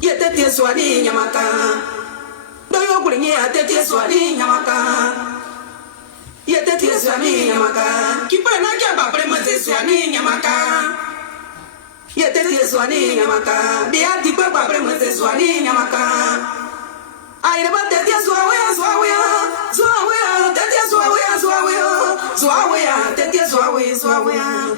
Yete swali nyamaka. Doyo kulinye atete swali nyamaka. Yete swali nyamaka. Kipana kia babre mate swali nyamaka. Yete swali nyamaka. Biya tipe babre mate swali nyamaka. Aire ba tete swawea tete swawea tete swawea tete swawea.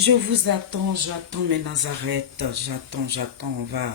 Je vous attends, j'attends mes Nazareth. J'attends, on va.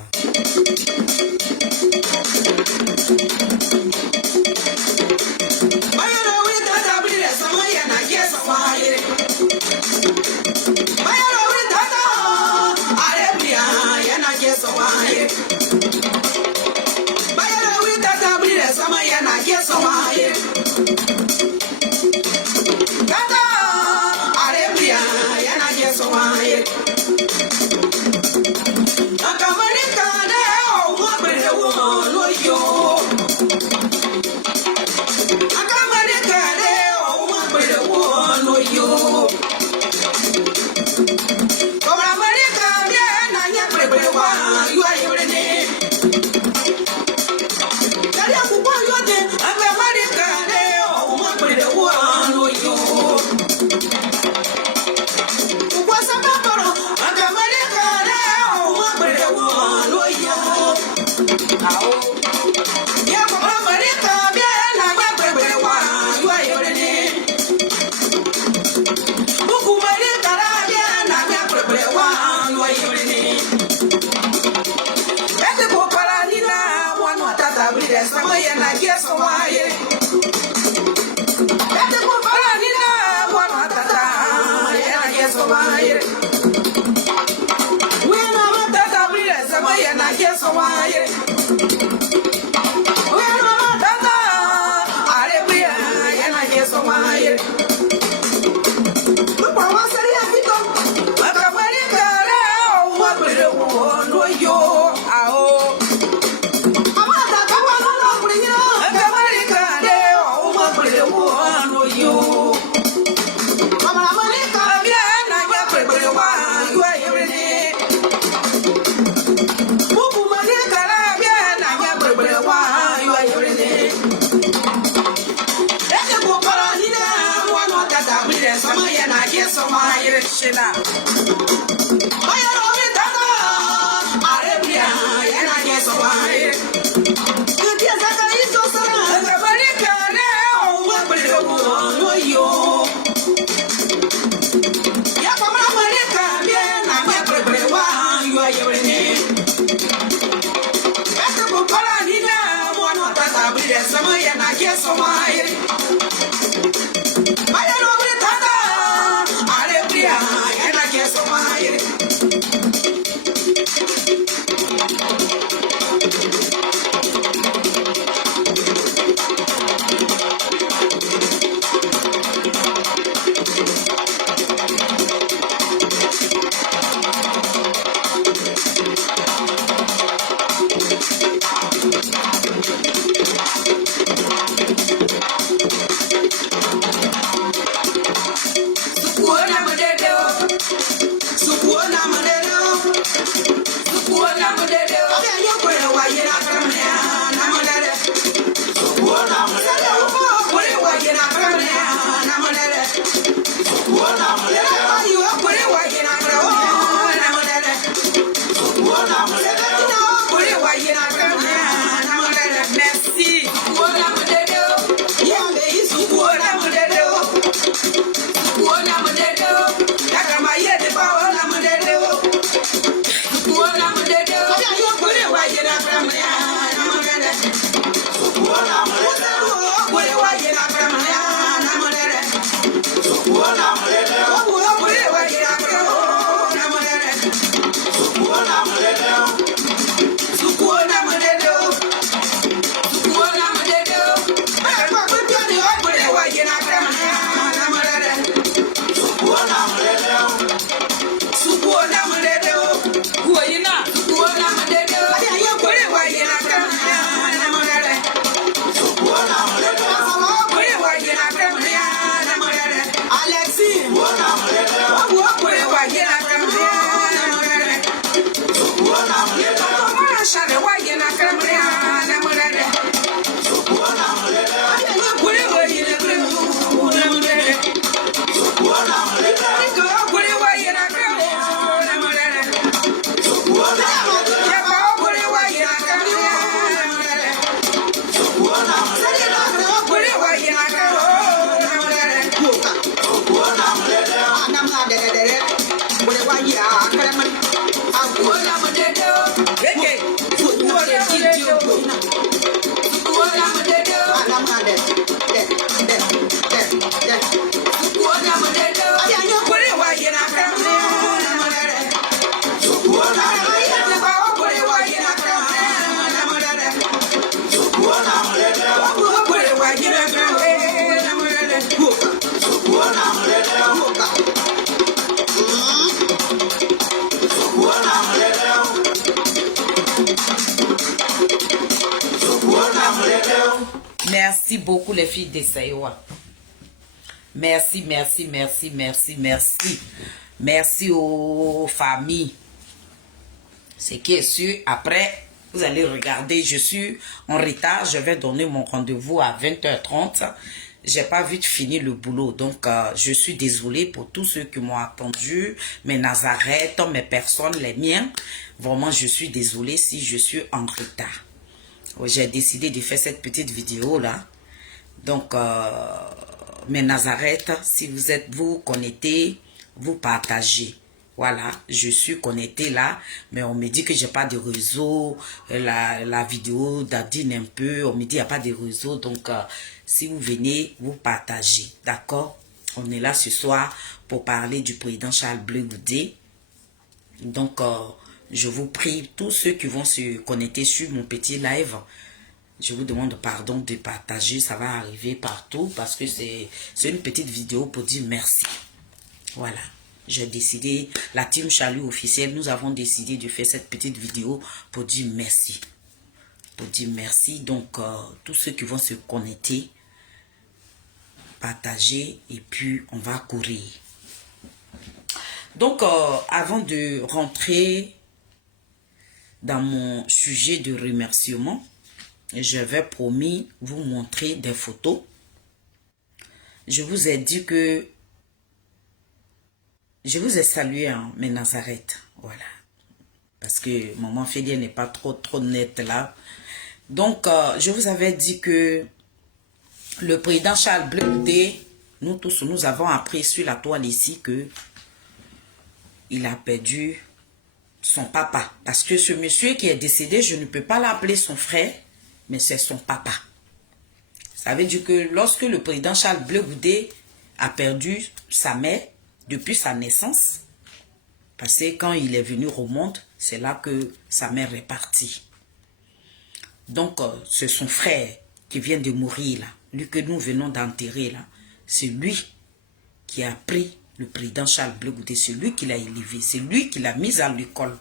Merci beaucoup les filles de Saïwa. Merci, merci, merci, merci, merci. Merci aux familles. Ce qui est sûr, après, vous allez regarder, je suis en retard, je vais donner mon rendez-vous à 20h30. J'ai pas vite fini le boulot, donc je suis désolée pour tous ceux qui m'ont attendu, mes Nazareth, mes personnes, les miens. Vraiment, je suis désolée si je suis en retard. J'ai décidé de faire cette petite vidéo là. Donc, mes Nazareth, si vous connectez, vous partagez. Voilà, je suis connecté là, mais on me dit que j'ai pas de réseau. La vidéo d'Adine un peu, on me dit qu'il n'y a pas de réseau. Donc, si vous venez, vous partagez. D'accord? On est là ce soir pour parler du président Charles Blé Goudé. Donc, je vous prie, tous ceux qui vont se connecter sur mon petit live, je vous demande pardon de partager. Ça va arriver partout parce que c'est une petite vidéo pour dire merci. Voilà. J'ai décidé, la team Chalut officielle, nous avons décidé de faire cette petite vidéo pour dire merci. Pour dire merci. Donc, tous ceux qui vont se connecter, partager et puis on va courir. Donc, avant de rentrer dans mon sujet de remerciement, je vais promis vous montrer des photos. Je vous ai dit que je vous ai salué, hein, mes Nazareth. Voilà. Parce que maman Félia n'est pas trop nette là. Donc, je vous avais dit que le président Charles Blé Goudé, nous tous, nous avons appris sur la toile ici que il a perdu son papa. Parce que ce monsieur qui est décédé, je ne peux pas l'appeler son frère, mais c'est son papa. Ça veut dire que lorsque le président Charles Blé Goudé a perdu sa mère, depuis sa naissance, parce que quand il est venu au monde, c'est là que sa mère est partie. Donc, c'est son frère qui vient de mourir là, lui que nous venons d'enterrer là. C'est lui qui a pris le président Charles Blé Goudé, c'est lui qui l'a élevé, c'est lui qui l'a mis à l'école.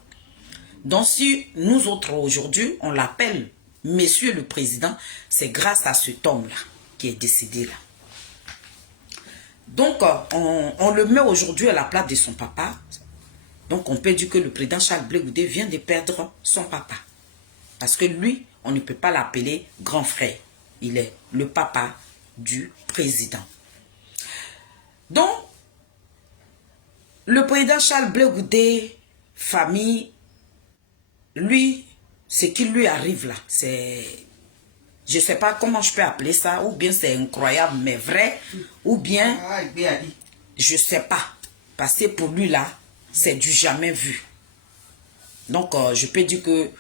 Donc, si nous autres aujourd'hui, on l'appelle Monsieur le Président, c'est grâce à cet homme-là qui est décédé là. Donc, on le met aujourd'hui à la place de son papa. Donc, on peut dire que le président Charles Blé Goudé vient de perdre son papa. Parce que lui, on ne peut pas l'appeler grand frère. Il est le papa du président. Donc, le président Charles Blé Goudé, famille, lui, ce qui lui arrive là, c'est... Je ne sais pas comment je peux appeler ça, ou bien c'est incroyable, mais vrai, ou bien, je ne sais pas. Parce que pour lui là, c'est du jamais vu. Donc, je peux dire que,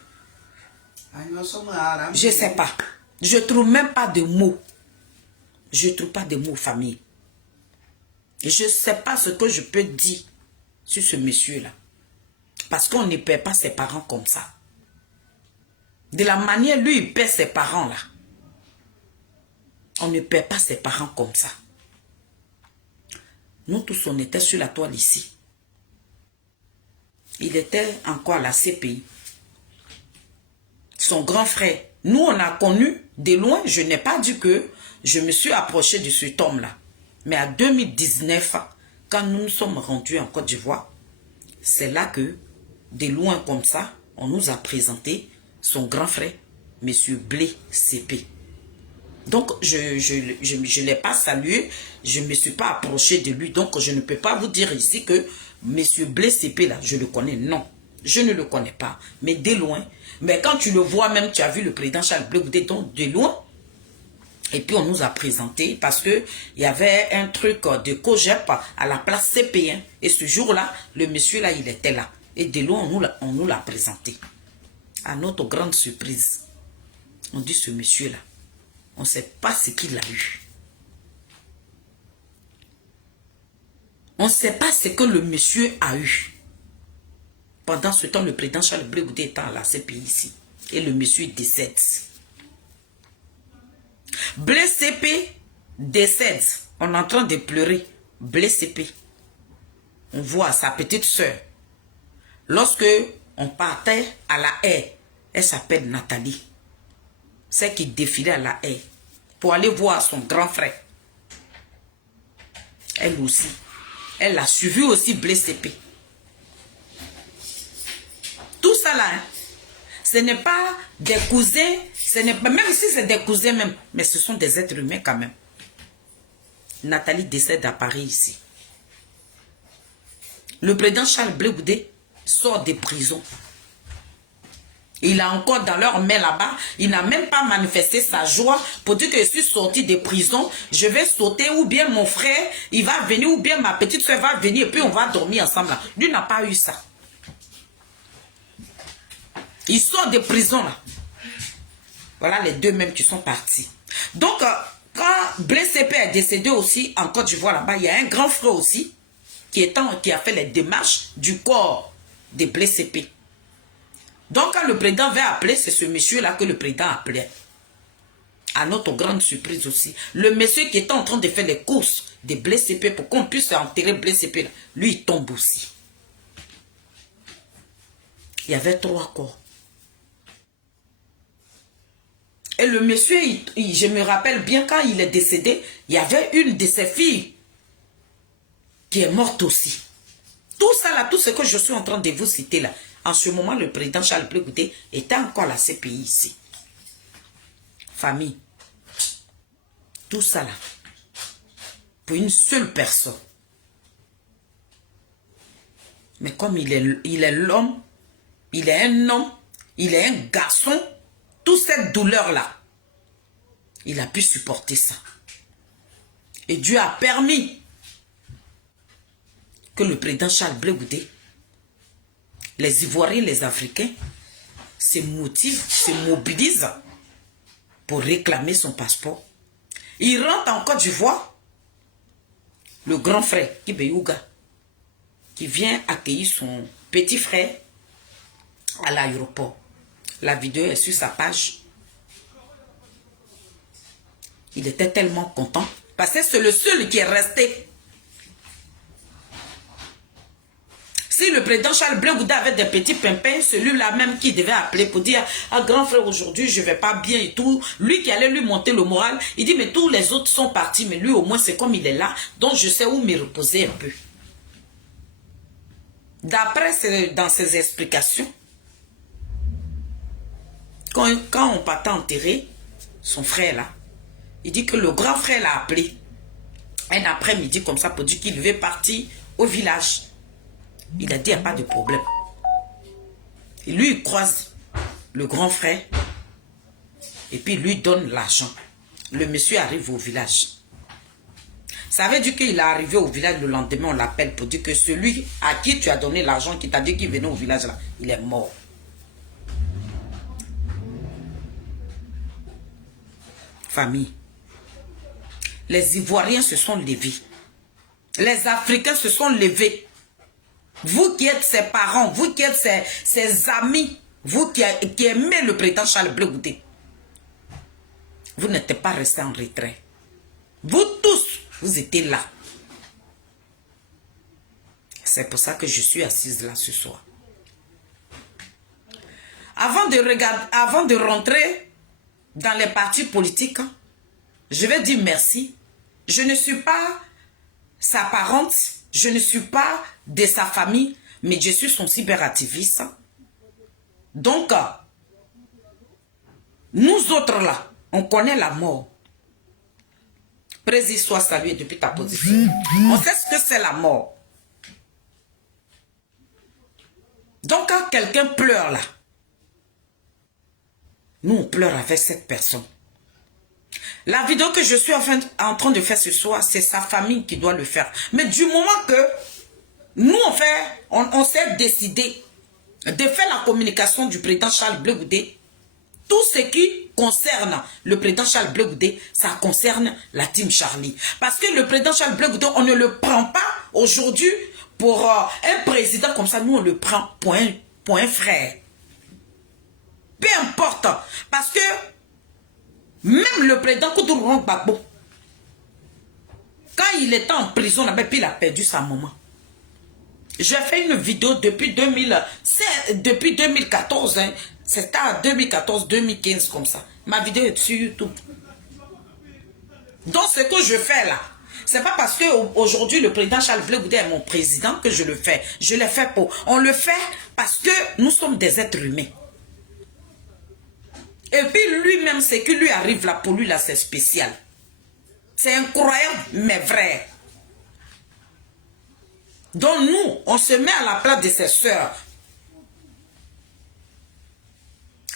je ne sais pas. Je ne trouve même pas de mots. Je ne trouve pas de mots, famille. Je ne sais pas ce que je peux dire sur ce monsieur-là. Parce qu'on ne perd pas ses parents comme ça. De la manière, lui, il perd ses parents là. On ne perd pas ses parents comme ça. Nous tous, on était sur la toile ici. Il était encore à la CPI. Son grand frère. Nous, on a connu de loin. Je n'ai pas dit que je me suis approché de cet homme-là. Mais en 2019, quand nous nous sommes rendus en Côte d'Ivoire, c'est là que, de loin comme ça, on nous a présenté son grand frère, M. Blé CP. Donc, je ne l'ai pas salué, je ne me suis pas approché de lui. Donc, je ne peux pas vous dire ici que M. Blé CP, là, je le connais. Non, je ne le connais pas. Mais de loin. Mais quand tu le vois même, tu as vu le président Charles Blé Goudé, donc de loin. Et puis, on nous a présenté parce qu'il y avait un truc de COGEP à la place CP1. Et ce jour-là, le monsieur, là, il était là. Et de loin, on nous l'a présenté. À notre grande surprise, on dit ce monsieur-là. On ne sait pas ce qu'il a eu. On ne sait pas ce que le monsieur a eu. Pendant ce temps, le président Charles Blé Goudé est à la CPI ici. Et le monsieur décède. Blaise CP décède. On est en train de pleurer. Blaise CP. On voit sa petite soeur. Lorsque on partait à la haie, elle s'appelle Nathalie. Celle qui défilait à la haie pour aller voir son grand frère. Elle aussi. Elle a suivi aussi Blaise CP. Tout ça là, hein, ce n'est pas des cousins, ce n'est pas, même si c'est des cousins même, mais ce sont des êtres humains quand même. Nathalie décède à Paris ici. Le président Charles Blé Goudé sort de prison. Il a encore dans leur main là-bas, il n'a même pas manifesté sa joie pour dire que je suis sorti de prison, je vais sauter, ou bien mon frère, il va venir, ou bien ma petite soeur va venir, et puis on va dormir ensemble là. Lui n'a pas eu ça. Il sort de prison là. Voilà les deux mêmes qui sont partis. Donc, quand Blaise CP est décédé aussi en Côte d'Ivoire là-bas, il y a un grand frère aussi qui a fait les démarches du corps de Blaise CP. Donc, quand le président va appeler, c'est ce monsieur-là que le président appelait. À notre grande surprise aussi. Le monsieur qui était en train de faire les courses de Blaise CP pour qu'on puisse enterrer Blaise CP, là, lui, il tombe aussi. Il y avait 3 corps. Et le monsieur, je me rappelle bien, quand il est décédé, il y avait une de ses filles qui est morte aussi. Tout ça là, tout ce que je suis en train de vous citer là, en ce moment, le président Charles Blé Goudé était encore à la CPI ici. Famille. Tout ça là, pour une seule personne. Mais comme il est l'homme, il est un homme, il est un garçon, toute cette douleur-là, il a pu supporter ça. Et Dieu a permis que le président Charles Blé Goudé, les Ivoiriens, les Africains, se motivent, se mobilisent pour réclamer son passeport. Il rentre en Côte d'Ivoire, le grand frère, Kibeyouga, qui vient accueillir son petit frère à l'aéroport. La vidéo est sur sa page. Il était tellement content parce que c'est le seul qui est resté. Si le président Charles Blé Goudé avait des petits pimpins, celui-là même qui devait appeler pour dire « Ah, grand frère, aujourd'hui, je ne vais pas bien et tout », lui qui allait lui monter le moral, il dit « Mais tous les autres sont partis, mais lui au moins c'est comme il est là, donc je sais où me reposer un peu. » D'après dans ses explications, quand on partait enterrer son frère là, il dit que le grand frère l'a appelé un après-midi comme ça pour dire qu'il devait partir au village. Il a dit il n'y a pas de problème. Et lui il croise le grand frère et puis il lui donne l'argent. Le monsieur arrive au village. Ça veut dire qu'il est arrivé au village le lendemain, on l'appelle pour dire que celui à qui tu as donné l'argent, qui t'a dit qu'il venait au village là, il est mort. Famille. Les Ivoiriens se sont levés. Les Africains se sont levés. Vous qui êtes ses parents, vous qui êtes ses amis, vous qui aimez le président Charles Blé Goudé, vous n'êtes pas restés en retrait. Vous tous, vous étiez là. C'est pour ça que je suis assise là ce soir. Avant de rentrer dans les partis politiques, je vais dire merci. Je ne suis pas sa parente, je ne suis pas de sa famille, mais je suis son cyberactiviste. Donc, nous autres là, on connaît la mort. Président, sois salué depuis ta position. On sait ce que c'est la mort. Donc, quand quelqu'un pleure là, nous on pleure avec cette personne. La vidéo que je suis en train de faire ce soir, c'est sa famille qui doit le faire. Mais du moment que nous on s'est décidé de faire la communication du président Charles Blé Goudé, tout ce qui concerne le président Charles Blé Goudé, ça concerne la team Charlie. Parce que le président Charles Blé Goudé, on ne le prend pas aujourd'hui pour un président comme ça. Nous, on le prend pour un frère. Peu importe. Parce que Même le président Koutourou Gbagbo, quand il était en prison, puis il a perdu sa maman. J'ai fait une vidéo depuis 2014, hein. C'était en 2014-2015 comme ça. Ma vidéo est sur YouTube. Donc ce que je fais là, c'est pas parce que aujourd'hui le président Charles Blé Goudé est mon président que je le fais. Je le fais pour. On le fait parce que nous sommes des êtres humains. Et puis lui-même, ce qui lui arrive là, pour lui là, c'est spécial. C'est incroyable, mais vrai. Donc nous, on se met à la place de ses sœurs.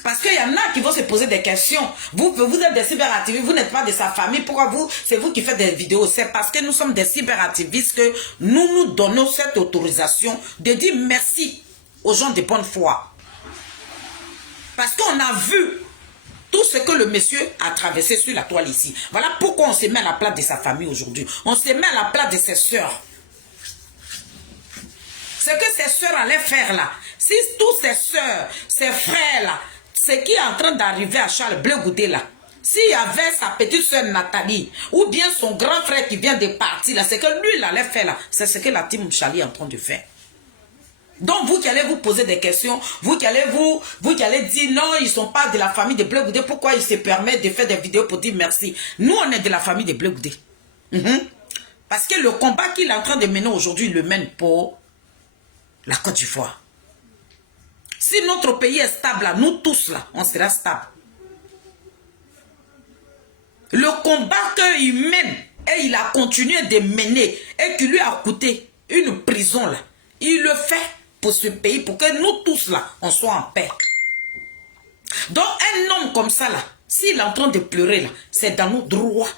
Parce qu'il y en a qui vont se poser des questions. Vous êtes des cyberactivistes, vous n'êtes pas de sa famille. Pourquoi c'est vous qui faites des vidéos? C'est parce que nous sommes des cyberactivistes que nous donnons cette autorisation de dire merci aux gens de bonne foi. Parce qu'on a vu tout ce que le monsieur a traversé sur la toile ici. Voilà pourquoi on se met à la place de sa famille aujourd'hui. On se met à la place de ses sœurs. Ce que ses sœurs allaient faire là, si tous ses sœurs, ses frères là, ce qui est en train d'arriver à Charles Blé Goudé là, s'il y avait sa petite sœur Nathalie, ou bien son grand frère qui vient de partir là, ce que lui il allait faire là, c'est ce que la team Charlie est en train de faire. Donc vous qui allez vous poser des questions, vous qui allez dire non, ils ne sont pas de la famille de Blé Goudé, pourquoi ils se permettent de faire des vidéos pour dire merci? Nous on est de la famille de Blé Goudé. Parce que le combat qu'il est en train de mener aujourd'hui, il le mène pour la Côte d'Ivoire. Si notre pays est stable, là, nous tous, là, on sera stable. Le combat qu'il mène, et il a continué de mener, et qui lui a coûté une prison, là, il le fait pour ce pays, pour que nous tous, là, on soit en paix. Donc, un homme comme ça, là, s'il est en train de pleurer, là, c'est dans nos droits.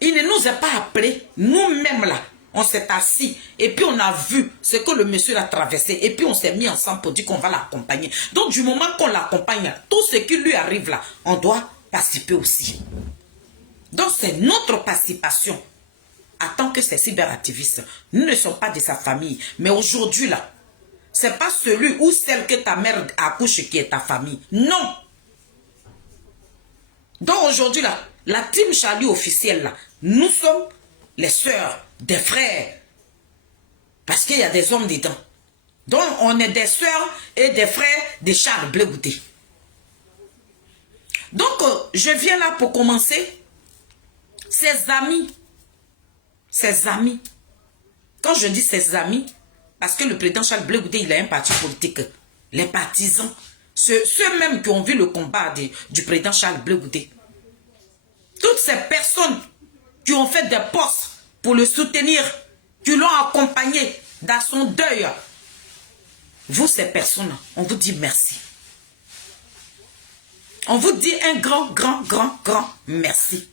Il ne nous a pas appelés, nous-mêmes, là. On s'est assis et puis on a vu ce que le monsieur a traversé et puis on s'est mis ensemble pour dire qu'on va l'accompagner. Donc du moment qu'on l'accompagne, tout ce qui lui arrive là, on doit participer aussi. Donc c'est notre participation. En tant que ces cyberactivistes, nous ne sommes pas de sa famille. Mais aujourd'hui là, c'est pas celui ou celle que ta mère accouche qui est ta famille. Non. Donc aujourd'hui là, la team Charlie officielle là, nous sommes les sœurs, des frères. Parce qu'il y a des hommes dedans. Donc, on est des sœurs et des frères de Charles Blé Goudé. Donc, je viens là pour commencer. Ses amis. Quand je dis ses amis, parce que le président Charles Blé Goudé, il a un parti politique. Les partisans. Ceux-mêmes qui ont vu le combat du président Charles Blé Goudé. Toutes ces personnes qui ont fait des postes pour le soutenir, qui l'ont accompagné dans son deuil. Vous, ces personnes, on vous dit merci. On vous dit un grand merci.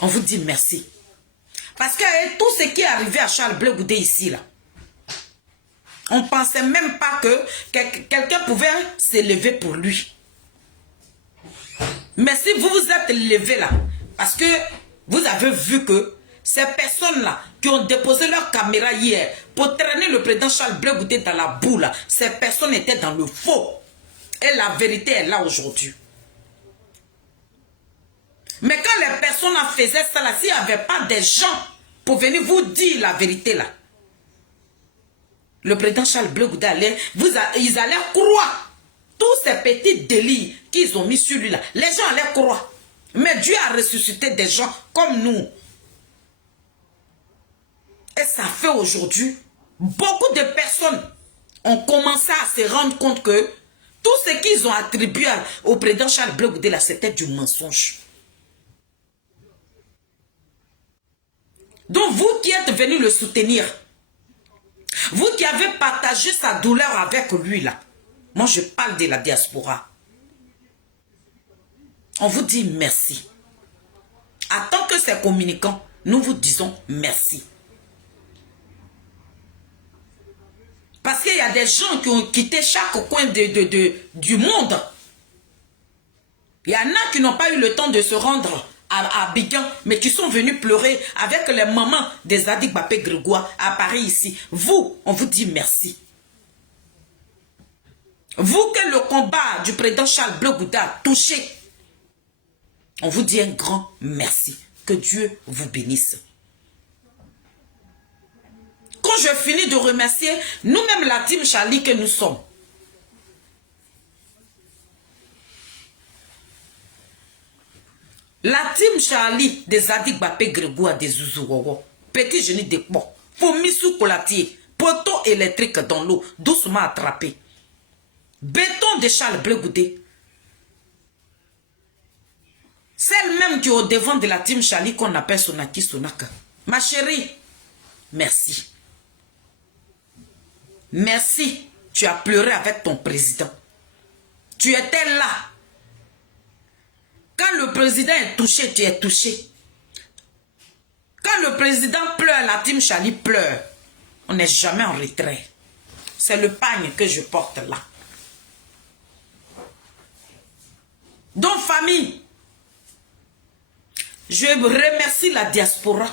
On vous dit merci. Parce que tout ce qui est arrivé à Charles Blé Goudé ici, là, on ne pensait même pas que quelqu'un pouvait s'élever pour lui. Mais si vous vous êtes levé là, parce que vous avez vu que ces personnes-là qui ont déposé leur caméra hier pour traîner le président Charles Blé Goudé dans la boue, là, ces personnes étaient dans le faux. Et la vérité est là aujourd'hui. Mais quand les personnes faisaient ça, là, s'il n'y avait pas des gens pour venir vous dire la vérité, là, le président Charles Blé Goudé allait, ils allaient croire tous ces petits délits qu'ils ont mis sur lui là. Les gens allaient croire. Mais Dieu a ressuscité des gens comme nous. Et ça fait aujourd'hui, beaucoup de personnes ont commencé à se rendre compte que tout ce qu'ils ont attribué au président Charles Blé Goudé là, c'était du mensonge. Donc vous qui êtes venus le soutenir, vous qui avez partagé sa douleur avec lui là, moi je parle de la diaspora. On vous dit merci. En tant que ces communicants, nous vous disons merci. Parce qu'il y a des gens qui ont quitté chaque coin du monde. Il y en a qui n'ont pas eu le temps de se rendre à Abidjan, mais qui sont venus pleurer avec les mamans des Adik Bapé Grégoire à Paris ici. Vous, on vous dit merci. Vous que le combat du président Charles Blé Goudé a touché, on vous dit un grand merci. Que Dieu vous bénisse. Quand je finis de remercier nous-mêmes la team Charlie que nous sommes, la team Charlie des Adik Bapé Grégoire des Zouzouowo, petit génie de pont, pour Missou Kolatier, poteau électrique dans l'eau, doucement attrapé. Béton de Charles Blé Goudé. Celle même qui est au devant de la team Charlie qu'on appelle Sonaki Sonaka. Ma chérie, merci. Merci, tu as pleuré avec ton président. Tu étais là. Quand le président est touché, tu es touché. Quand le président pleure, la team Charlie pleure. On n'est jamais en retrait. C'est le pagne que je porte là. Donc, famille, je remercie la diaspora.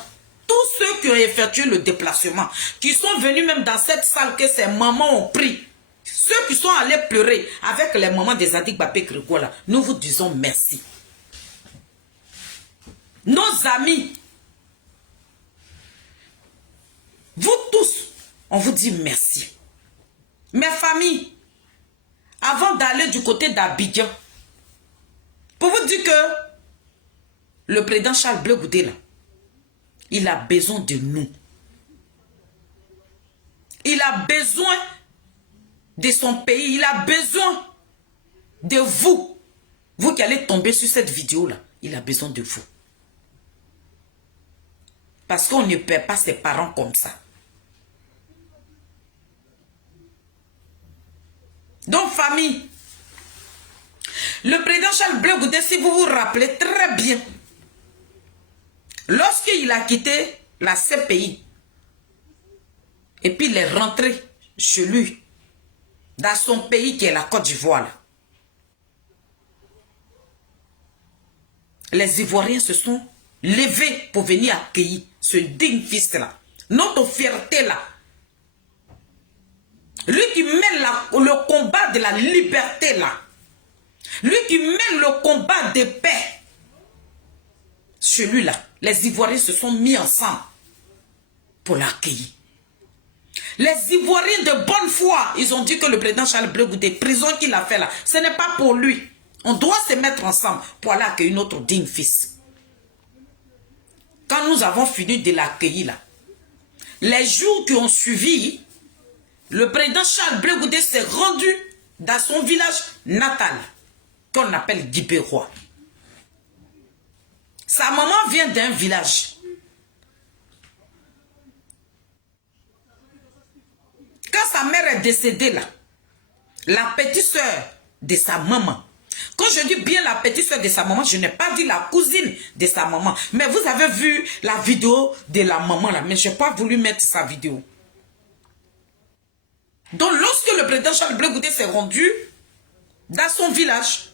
Tous ceux qui ont effectué le déplacement, qui sont venus même dans cette salle que ces mamans ont pris. Ceux qui sont allés pleurer avec les mamans des Adik Bapé Grégoire, nous vous disons merci. Nos amis, vous tous, on vous dit merci. Mes familles, avant d'aller du côté d'Abidjan, pour vous dire que le président Charles Blé Goudé, là, il a besoin de nous. Il a besoin de son pays. Il a besoin de vous. Vous qui allez tomber sur cette vidéo-là, il a besoin de vous. Parce qu'on ne perd pas ses parents comme ça. Donc, famille, le président Charles Blé Goudé, si vous vous rappelez très bien, lorsqu'il a quitté la CPI, et puis il est rentré chez lui, dans son pays qui est la Côte d'Ivoire, les Ivoiriens se sont levés pour venir accueillir ce digne fils-là. Notre fierté-là. Lui qui mène le combat de la liberté-là. Lui qui mène le combat de paix. Celui-là, les Ivoiriens se sont mis ensemble pour l'accueillir. Les Ivoiriens de bonne foi, ils ont dit que le président Charles Blé Goudé, prison qu'il a fait là, ce n'est pas pour lui. On doit se mettre ensemble pour aller accueillir notre digne fils. Quand nous avons fini de l'accueillir là, les jours qui ont suivi, le président Charles Blé Goudé s'est rendu dans son village natal, qu'on appelle Guibérois. Sa maman vient d'un village. Quand sa mère est décédée là, la petite soeur de sa maman, quand je dis bien la petite soeur de sa maman, je n'ai pas dit la cousine de sa maman. Mais vous avez vu la vidéo de la maman là, mais je n'ai pas voulu mettre sa vidéo. Donc lorsque le président Charles Blé Goudé s'est rendu dans son village,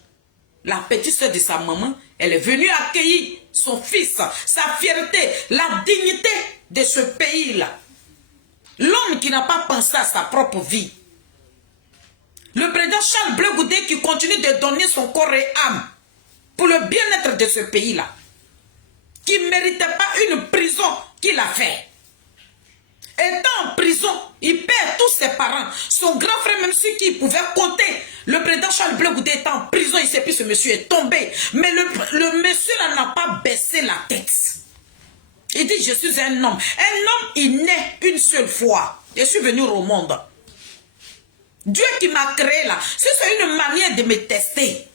la petite soeur de sa maman, elle est venue accueillir son fils, sa fierté, la dignité de ce pays-là. L'homme qui n'a pas pensé à sa propre vie. Le président Charles Blé Goudé qui continue de donner son corps et âme pour le bien-être de ce pays-là. Qui ne méritait pas une prison qu'il a fait. Étant en prison, il perd tous ses parents. Son grand frère, même si qui pouvait compter, le président Charles Blé Goudé étant en prison, il sait plus ce monsieur est tombé. Mais le monsieur là n'a pas baissé la tête. Il dit, je suis un homme. Un homme, il naît une seule fois. Je suis venu au monde. Dieu qui m'a créé là, si c'est une manière de me tester,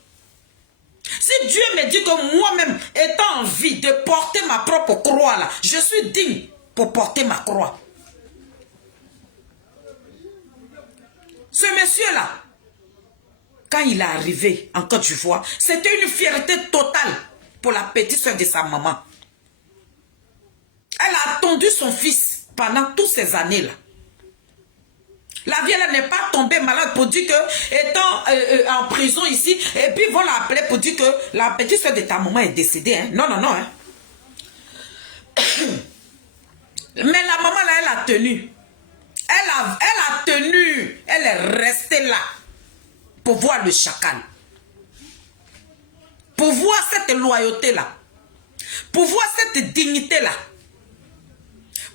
si Dieu me dit que moi-même, étant en vie de porter ma propre croix là, je suis digne pour porter ma croix. Ce monsieur-là, quand il est arrivé en Côte d'Ivoire, c'était une fierté totale pour la petite soeur de sa maman. Elle a attendu son fils pendant toutes ces années-là. La vieille n'est pas tombée malade pour dire que, étant en prison ici, et puis vont l'appeler pour dire que la petite soeur de ta maman est décédée. Hein? Non, non, non. Hein? Mais la maman là, elle a tenu. Elle a tenu. Elle est restée là. pour voir le chacal. Pour voir cette loyauté-là. Pour voir cette dignité-là.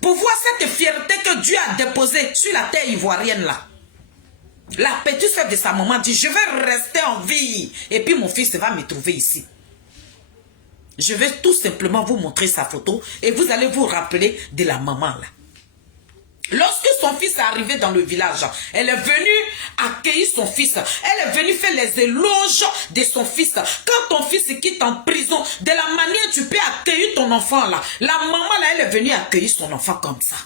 Pour voir cette fierté que Dieu a déposée sur la terre ivoirienne-là. La petite soeur de sa maman dit, je vais rester en vie. Et puis mon fils va me trouver ici. Je vais tout simplement vous montrer sa photo et vous allez vous rappeler de la maman là. Lorsque son fils est arrivé dans le village, elle est venue accueillir son fils. Elle est venue faire les éloges de son fils. Quand ton fils quitte en prison, de la manière tu peux accueillir ton enfant là. La maman là, elle est venue accueillir son enfant comme ça.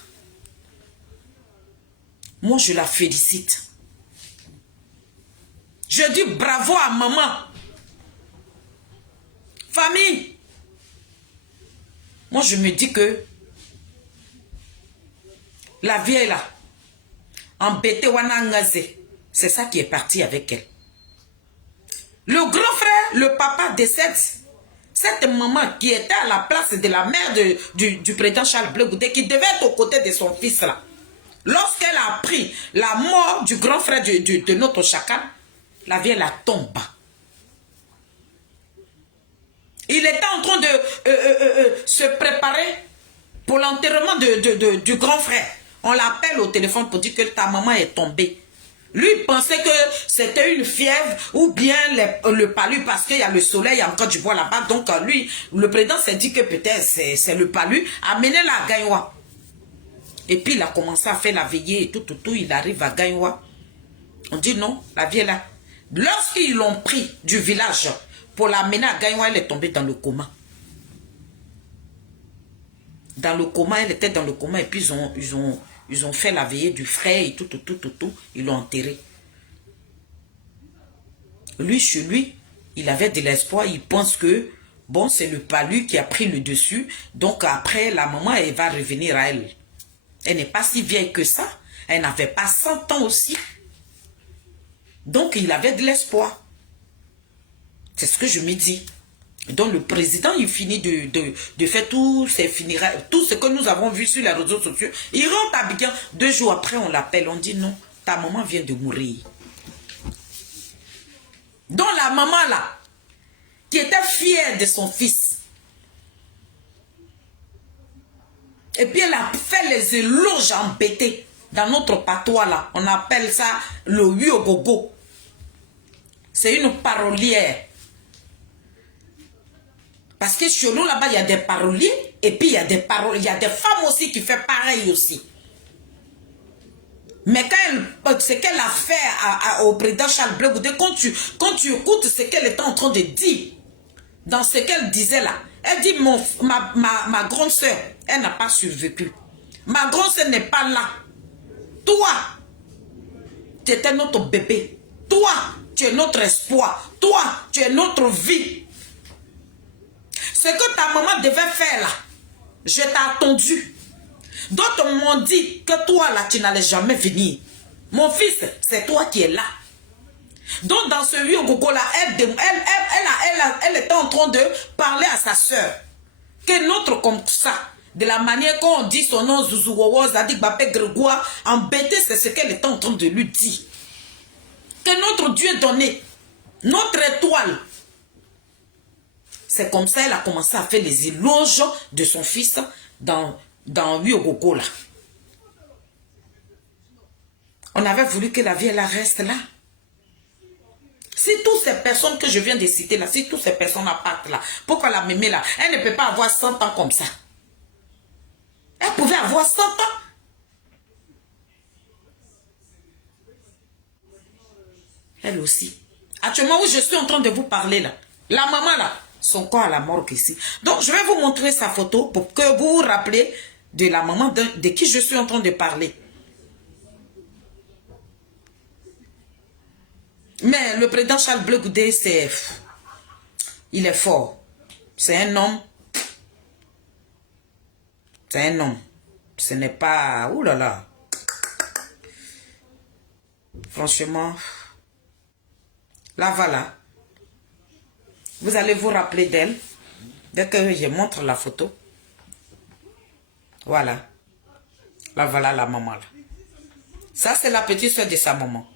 Moi, je la félicite. Je dis bravo à maman. Famille. Moi, je me dis que la vieille là, embêtée wana ngaze, c'est ça qui est parti avec elle. Le grand frère, le papa décède. Cette maman qui était à la place de la mère du président Charles Blé Goudé, qui devait être aux côtés de son fils là. Lorsqu'elle a appris la mort du grand frère de notre chacal, la vieille la tombe. Il était en train de se préparer pour l'enterrement du grand frère. On l'appelle au téléphone pour dire que ta maman est tombée. Lui pensait que c'était une fièvre ou bien le palu parce qu'il y a le soleil en Côte d'Ivoire là-bas. Donc lui, le président s'est dit que peut-être c'est le palu. Amenez-la à Gaïwa. Et puis il a commencé à faire la veillée et tout. Il arrive à Gaïwa. On dit non, la vieille là. Lorsqu'ils l'ont pris du village pour l'amener à Gaïwa, elle est tombée dans le coma. Dans le coma, elle était dans le coma et puis ils ont fait la veillée du frère et tout. Ils l'ont enterré. Lui, chez lui, il avait de l'espoir. Il pense que, bon, c'est le palu qui a pris le dessus. Donc après, la maman, elle va revenir à elle. Elle n'est pas si vieille que ça. Elle n'avait pas 100 ans aussi. Donc il avait de l'espoir. C'est ce que je me dis. Donc le président, il finit de faire tout ce que nous avons vu sur les réseaux sociaux. Il rentre à Abidjan. 2 jours après, on l'appelle. On dit non, ta maman vient de mourir. Donc la maman là, qui était fière de son fils. Et puis elle a fait les éloges embêtés. Dans notre patois là, on appelle ça le Huyogogo. C'est une parolière. Parce que chez nous, là-bas, il y a des paroliers. Et puis, il y a des femmes aussi qui font pareil aussi. Mais ce qu'elle a fait au président Charles Blé Goudé, quand tu écoutes ce qu'elle était en train de dire, dans ce qu'elle disait là, elle dit, ma grande soeur, elle n'a pas survécu. Ma grande soeur n'est pas là. Toi, tu étais notre bébé. Toi, tu es notre espoir. Toi, tu es notre vie. Ce que ta maman devait faire là, je t'ai attendu. D'autres m'ont dit que toi là, tu n'allais jamais venir. Mon fils, c'est toi qui es là. Donc dans ce vieux gogo là, elle était en train de parler à sa soeur. Que notre comme ça, de la manière qu'on dit son nom, Zouzouowo, Zadik Bapé Grégoire, embêté, c'est ce qu'elle était en train de lui dire. Que notre Dieu donné, notre étoile. C'est comme ça qu'elle a commencé à faire les éloges de son fils dans Huyogogo là. On avait voulu que la vie elle reste là. Si toutes ces personnes que je viens de citer là, si toutes ces personnes partent là, pourquoi la mémé là, elle ne peut pas avoir 100 ans comme ça. Elle pouvait avoir 100 ans. Elle aussi. Actuellement où je suis en train de vous parler là, la maman là, son corps à la morgue ici. Donc je vais vous montrer sa photo pour que vous vous rappelez de la maman de qui je suis en train de parler. Mais le président Charles Blé Goudé, il est fort. C'est un homme. C'est un homme. Ce n'est pas... Ouh là là. Franchement. Là, voilà. Vous allez vous rappeler d'elle. Dès que je montre la photo. Voilà. Là, voilà la maman. Là. Ça, c'est la petite soeur de sa maman.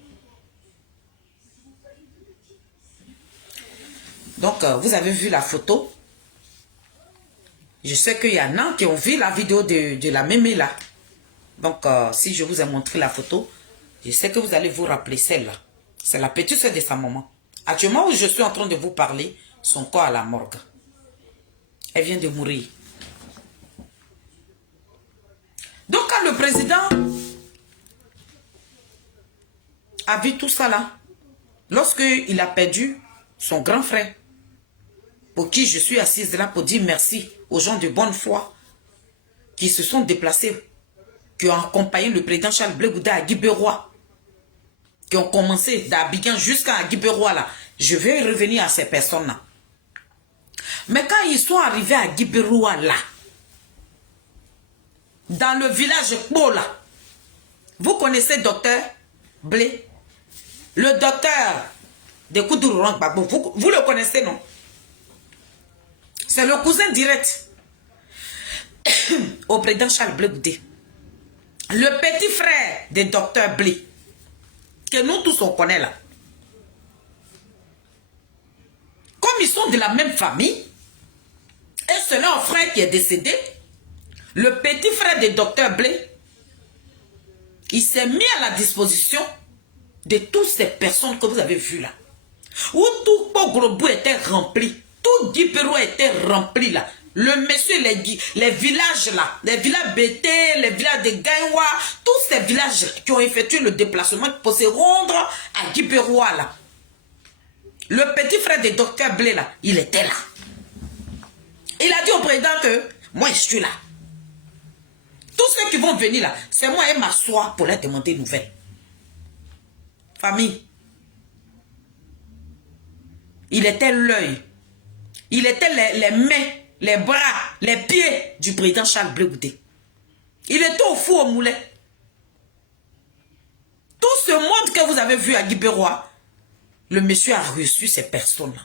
Donc, vous avez vu la photo. Je sais qu'il y en a qui ont vu la vidéo de la mémé là. Donc, si je vous ai montré la photo, je sais que vous allez vous rappeler celle-là. C'est la petite soeur de sa maman. Actuellement où je suis en train de vous parler, son corps à la morgue. Elle vient de mourir. Donc, quand le président a vu tout ça là, lorsqu'il a perdu son grand frère, pour qui je suis assise là pour dire merci aux gens de bonne foi qui se sont déplacés, qui ont accompagné le président Charles Blé Gouda à Guibérois, qui ont commencé d'Abidjan jusqu'à Guibérois là. Je vais revenir à ces personnes-là. Mais quand ils sont arrivés à Guibérois là, dans le village Kpola, vous connaissez docteur Blé, le docteur de Koudourou Gbagbo, vous le connaissez, non? C'est le cousin direct au président Charles Blé Goudé. Le petit frère de docteur Blé, que nous tous on connaît là. Comme ils sont de la même famille, et c'est leur frère qui est décédé, le petit frère de docteur Blé, il s'est mis à la disposition de toutes ces personnes que vous avez vues là. Où tout Pogrobou était rempli, tout Guibérois était rempli là. Le monsieur, les villages là, les villages BT, les villages de Gaïwa, tous ces villages qui ont effectué le déplacement pour se rendre à Guibérois là. Le petit frère de docteur Blé là, il était là. Il a dit au président que moi je suis là. Tous ceux qui vont venir là, c'est moi et m'asseoir pour leur demander des nouvelles. Famille. Il était l'œil. Il était les mains, les bras, les pieds du président Charles Blé Goudé. Il était au four au moulin. Tout ce monde que vous avez vu à Guibérois, le monsieur a reçu ces personnes-là.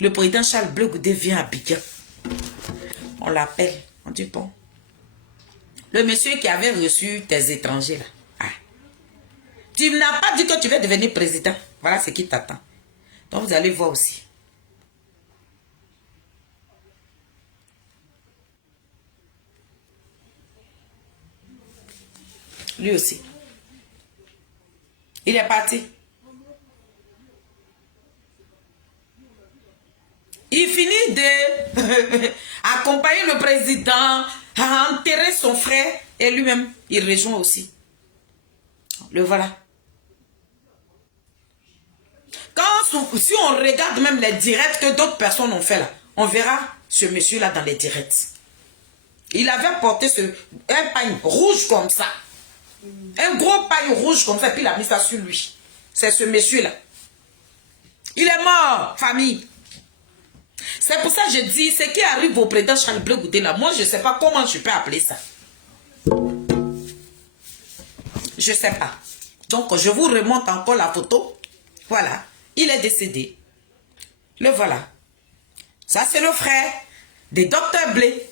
Le président Charles Blé Goudé vient à Abidjan. On l'appelle. On dit bon. Le monsieur qui avait reçu tes étrangers là. Ah. Tu n'as pas dit que tu vas devenir président. Voilà ce qui t'attend. Donc vous allez voir aussi. Lui aussi. Il est parti. Il finit de accompagner le président à enterrer son frère et lui-même, il rejoint aussi. Le voilà. Si on regarde même les directs que d'autres personnes ont fait là, on verra ce monsieur-là dans les directs. Il avait porté un pagne rouge comme ça. Un gros pagne rouge comme ça, puis il a mis ça sur lui. C'est ce monsieur-là. Il est mort, famille. C'est pour ça que je dis, ce qui arrive au président Charles Blé Goudé là, moi je ne sais pas comment je peux appeler ça. Je ne sais pas. Donc je vous remonte encore la photo. Voilà. Il est décédé. Le voilà. Ça c'est le frère de docteur Blé.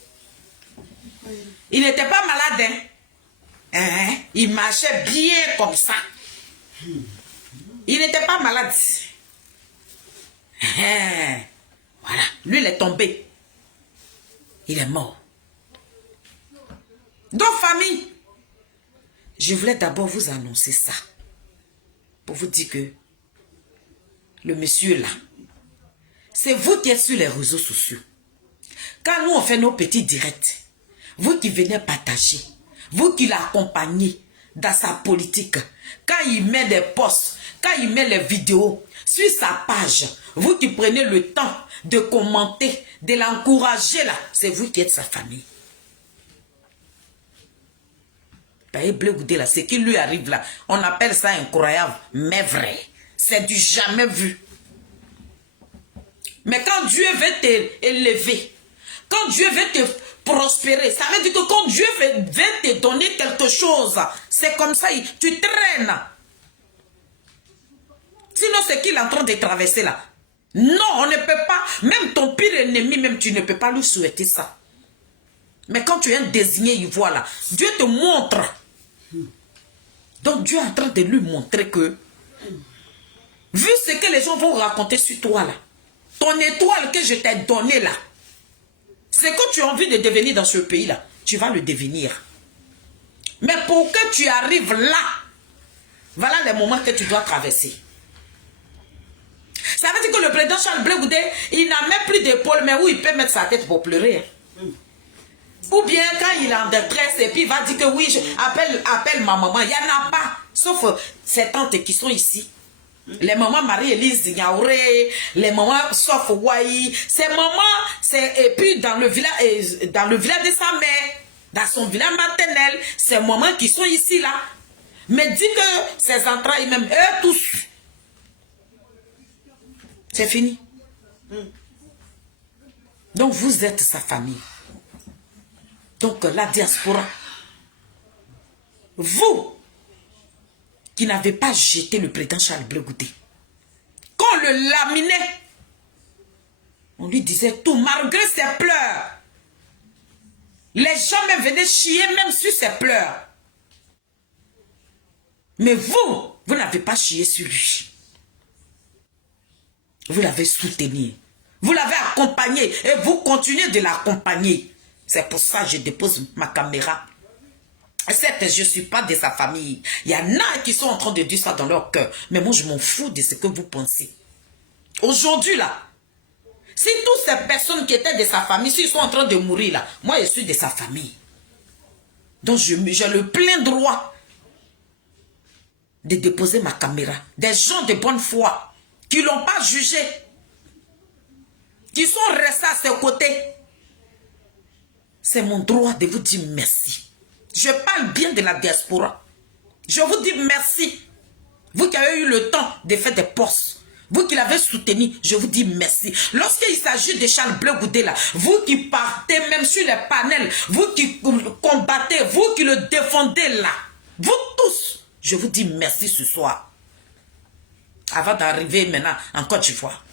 Il n'était pas malade. Hein? Il marchait bien comme ça. Il n'était pas malade. Voilà. Lui il est tombé. Il est mort. Donc famille, je voulais d'abord vous annoncer ça. Pour vous dire que le monsieur là, c'est vous qui êtes sur les réseaux sociaux. Quand nous on fait nos petits directs, vous qui venez partager, vous qui l'accompagnez dans sa politique, quand il met des posts, quand il met les vidéos sur sa page, vous qui prenez le temps de commenter, de l'encourager là, c'est vous qui êtes sa famille. Blé Goudé là, ce qui lui arrive là, on appelle ça incroyable, mais vrai. C'est du jamais vu. Mais quand Dieu veut t'élever, quand Dieu veut te prospérer, ça veut dire que quand Dieu veut te donner quelque chose, c'est comme ça, tu traînes. Sinon, c'est qu'il est en train de traverser là. Non, on ne peut pas, même ton pire ennemi, même tu ne peux pas lui souhaiter ça. Mais quand tu es un désigné ivoire là, Dieu te montre. Donc Dieu est en train de lui montrer que Vu ce que les gens vont raconter sur toi là, ton étoile que je t'ai donnée là, c'est que tu as envie de devenir dans ce pays là, tu vas le devenir. Mais pour que tu arrives là, voilà les moments que tu dois traverser. Ça veut dire que le président Charles Blé Goudé, il n'a même plus d'épaule, mais où il peut mettre sa tête pour pleurer. Ou bien quand il est en détresse et puis il va dire que oui, appelle ma maman. Il n'y en a pas. Sauf ces tantes qui sont ici. Les mamans Marie-Élise Niaouré, les mamans sauf Ouaï. Ces mamans, et puis dans le village de sa mère, dans son village maternel, ces mamans qui sont ici là. Mais dit que ces entrailles, même eux tous, c'est fini. Donc vous êtes sa famille. Donc la diaspora, vous qui n'avez pas jeté le président Charles Blé Goudé, quand on le laminait, on lui disait tout malgré ses pleurs. Les gens même venaient chier même sur ses pleurs. Mais vous n'avez pas chié sur lui. Vous l'avez soutenu. Vous l'avez accompagné et vous continuez de l'accompagner. C'est pour ça que je dépose ma caméra. Certes, je ne suis pas de sa famille. Il y en a qui sont en train de dire ça dans leur cœur. Mais moi, je m'en fous de ce que vous pensez. Aujourd'hui, là, si toutes ces personnes qui étaient de sa famille, s'ils sont en train de mourir, là, moi, je suis de sa famille. Donc, j'ai le plein droit de déposer ma caméra. Des gens de bonne foi qui ne l'ont pas jugé, qui sont restés à ses côtés. C'est mon droit de vous dire merci. Je parle bien de la diaspora. Je vous dis merci. Vous qui avez eu le temps de faire des postes, vous qui l'avez soutenu, je vous dis merci. Lorsqu'il s'agit de Charles Blé Goudé là, vous qui partez même sur les panels, vous qui combattez, vous qui le défendez là, vous tous, je vous dis merci ce soir. Avant d'arriver maintenant en Côte d'Ivoire.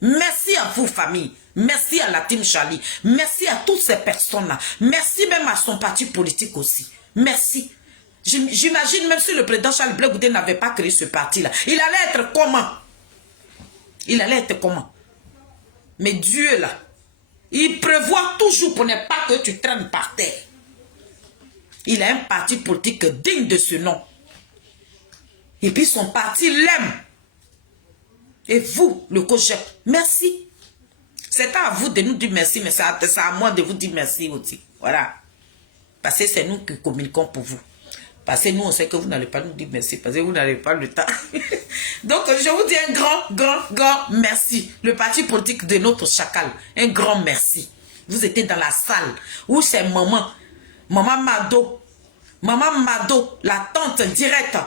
Merci à vous, famille. Merci à la team Charlie. Merci à toutes ces personnes-là. Merci même à son parti politique aussi. Merci. J'imagine même si le président Charles Blé Goudé n'avait pas créé ce parti-là, il allait être comment? Il allait être comment? Mais Dieu, là, il prévoit toujours pour ne pas que tu traînes par terre. Il a un parti politique digne de ce nom. Et puis son parti l'aime. Et vous, le COJEP, merci. C'est à vous de nous dire merci, mais c'est à moi de vous dire merci aussi. Voilà. Parce que c'est nous qui communiquons pour vous. Parce que nous, on sait que vous n'allez pas nous dire merci, parce que vous n'avez pas le temps. Donc, je vous dis un grand merci. Le parti politique de notre chacal, un grand merci. Vous étiez dans la salle où c'est maman Mado, la tante directe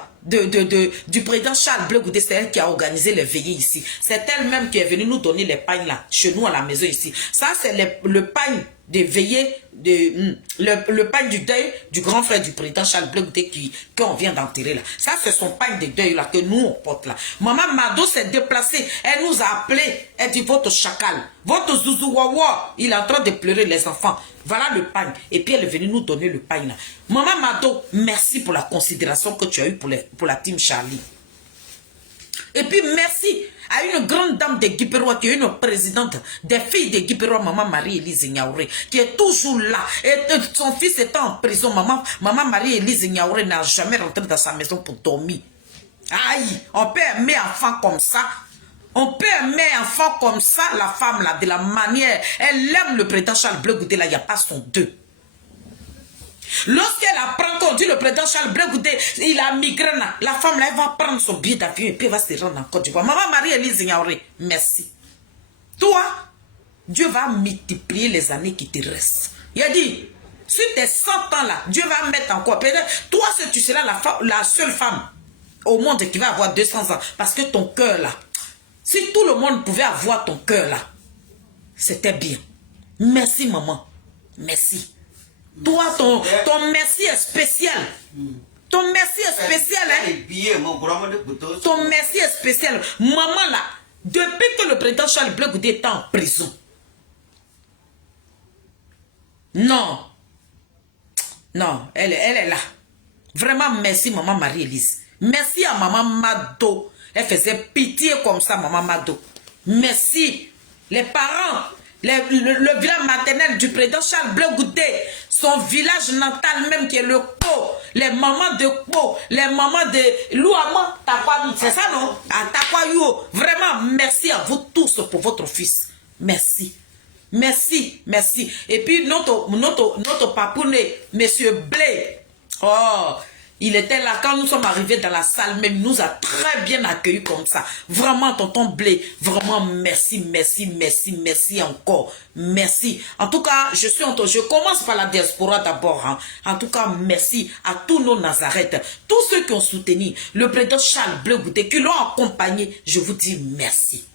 du président Charles Blé Goudé, c'est elle qui a organisé les veillées ici. C'est elle-même qui est venue nous donner les pagnes là, chez nous à la maison ici. Ça, c'est le pagne des veillées, le pagne du deuil du grand frère du président Charles Blé Goudé qu'on vient d'enterrer là. Ça, c'est son pagne de deuil là que nous on porte là. Maman Mado s'est déplacée, elle nous a appelé, elle dit votre chacal, votre zouzou wawa, il est en train de pleurer les enfants. Voilà le pagne. Et puis elle est venue nous donner le pagne là. Maman Mado, merci pour la considération que tu as eue pour la team Charlie. Et puis merci à une grande dame de Guipérois qui est une présidente des filles de Guipérois, maman Marie-Élise Niaouré, qui est toujours là. Et son fils était en prison. Maman Marie-Élise Niaouré n'a jamais rentré dans sa maison pour dormir. Aïe, on peut aimer enfant comme ça. On peut aimer enfant comme ça, la femme là, de la manière. Elle aime le président Charles Blé Goudé là, il n'y a pas son deux. Lorsqu'elle apprend qu'on dit le président Charles Blé Goudé, il a migraine, la femme là, elle va prendre son billet d'avion et puis elle va se rendre en Côte d'Ivoire. Maman Marie-Élise Niaouré, merci. Toi, Dieu va multiplier les années qui te restent. Il a dit, sur tes 100 ans là, Dieu va mettre encore. Peut-être, toi, tu seras la seule femme au monde qui va avoir 200 ans. Parce que ton cœur là, si tout le monde pouvait avoir ton cœur là, c'était bien. Merci maman, merci. Toi, ton merci est spécial. Ton merci est spécial, hein? Ton merci est spécial. Maman, là, depuis que le président Charles Blé Goudé est en prison. Non. Non, elle est là. Vraiment, merci, maman Marie-Élise. Merci à maman Mado. Elle faisait pitié comme ça, maman Mado. Merci. Les parents, le village maternel du président Charles Blé Goudé, son village natal même qui est le Pau, les mamans de Pau, les mamans de Louama, c'est ça non? À Takwayo. Vraiment, merci à vous tous pour votre fils. Merci. Merci, merci. Et puis notre papounet, monsieur Blé. Oh, il était là quand nous sommes arrivés dans la salle, même il nous a très bien accueillis comme ça. Vraiment, tonton Blé, vraiment merci, merci, merci, merci encore. Merci. En tout cas, je commence par la diaspora d'abord. Hein. En tout cas, merci à tous nos Nazarètes, tous ceux qui ont soutenu le président Charles Blé Goudé, qui l'ont accompagné. Je vous dis merci.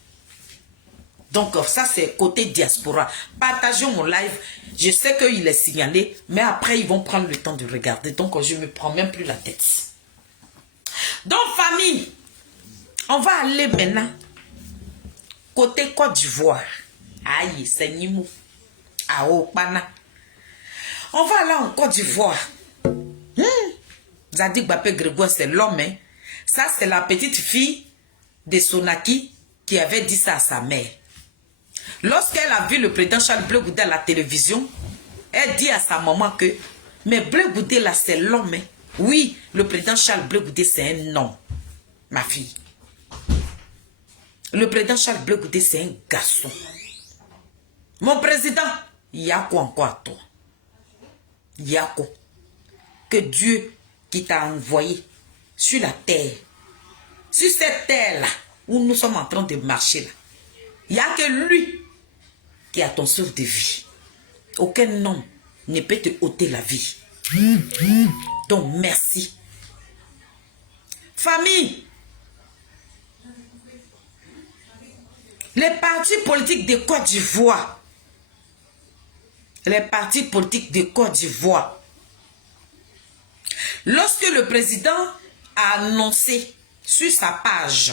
Donc, ça, c'est côté diaspora. Partagez mon live. Je sais qu'il est signalé, mais après, ils vont prendre le temps de regarder. Donc, je ne me prends même plus la tête. Donc, famille, on va aller maintenant côté Côte d'Ivoire. Aïe, c'est Nimou. Aopana. On va aller en Côte d'Ivoire. Zadig Bapé Grégoire, c'est l'homme. Hein? Ça, c'est la petite fille de Sonaki qui avait dit ça à sa mère. Lorsqu'elle a vu le président Charles Blé Goudé à la télévision, elle dit à sa maman que, mais Blé Goudé là, c'est l'homme. Hein? Oui, le président Charles Blé Goudé, c'est un homme, ma fille. Le président Charles Blé Goudé, c'est un garçon. Mon président, il y a quoi encore à toi? Il y a quoi? Que Dieu qui t'a envoyé sur la terre, sur cette terre-là, où nous sommes en train de marcher là, il n'y a que lui qui a ton souffle de vie. Aucun homme ne peut te ôter la vie. Donc, merci. Famille, les partis politiques de Côte d'Ivoire, lorsque le président a annoncé sur sa page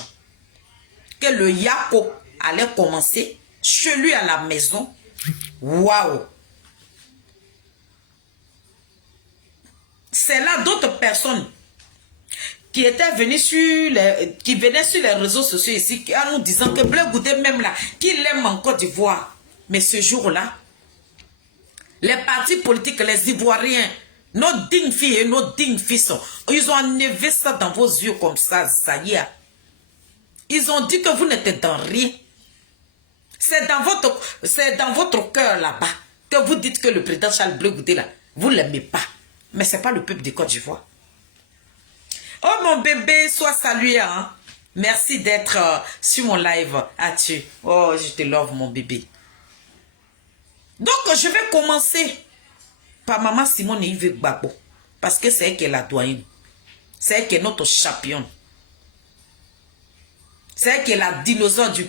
que le Yako allait commencer chez lui à la maison, waouh! C'est là d'autres personnes qui étaient venues qui venaient sur les réseaux sociaux ici en nous disant que Blé Goudé même là, qu'il aime en Côte d'Ivoire. Mais ce jour-là, les partis politiques, les Ivoiriens, nos dignes filles et nos dignes fils, ils ont enlevé ça dans vos yeux comme ça, ça y est. Ils ont dit que vous n'êtes dans rien. C'est dans votre cœur là-bas que vous dites que le président Charles Blé Goudé là, vous ne l'aimez pas. Mais ce n'est pas le peuple de Côte d'Ivoire. Oh mon bébé, sois salué. Hein? Merci d'être sur mon live. As-tu? Oh, je te love mon bébé. Donc, je vais commencer par maman Simone Yves Gbagbo. Parce que c'est elle qui est la doyenne. C'est elle qui est notre championne. C'est elle qui est la dinosaure de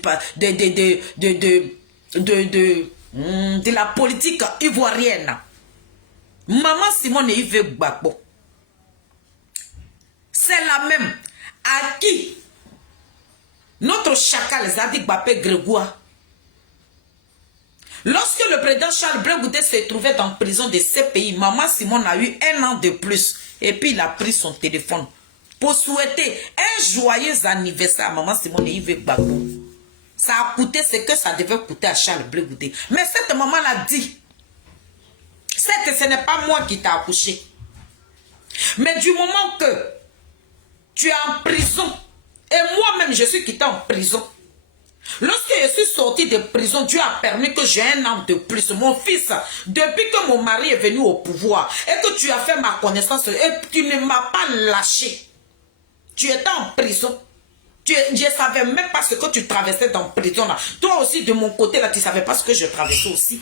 la politique ivoirienne. Maman Simone Yves Gbagbo. C'est la même à qui notre chacal Zadig Bapé Grégoire, lorsque le président Charles Blé Goudé se trouvait dans la prison de ces pays, maman Simone a eu 1 an de plus. Et puis il a pris son téléphone pour souhaiter un joyeux anniversaire à maman Simone Yves Gbagbo. Ça a coûté ce que ça devait coûter à Charles Blé Goudé. Mais cette maman l'a dit. Ce n'est pas moi qui t'ai accouché. Mais du moment que tu es en prison, et moi-même je suis quitté en prison. Lorsque je suis sorti de prison, Dieu a permis que j'ai 1 an de plus. Mon fils, depuis que mon mari est venu au pouvoir et que tu as fait ma connaissance et tu ne m'as pas lâché. Tu étais en prison. Je ne savais même pas ce que tu traversais dans la prison là. Toi aussi de mon côté là, tu ne savais pas ce que je traversais aussi.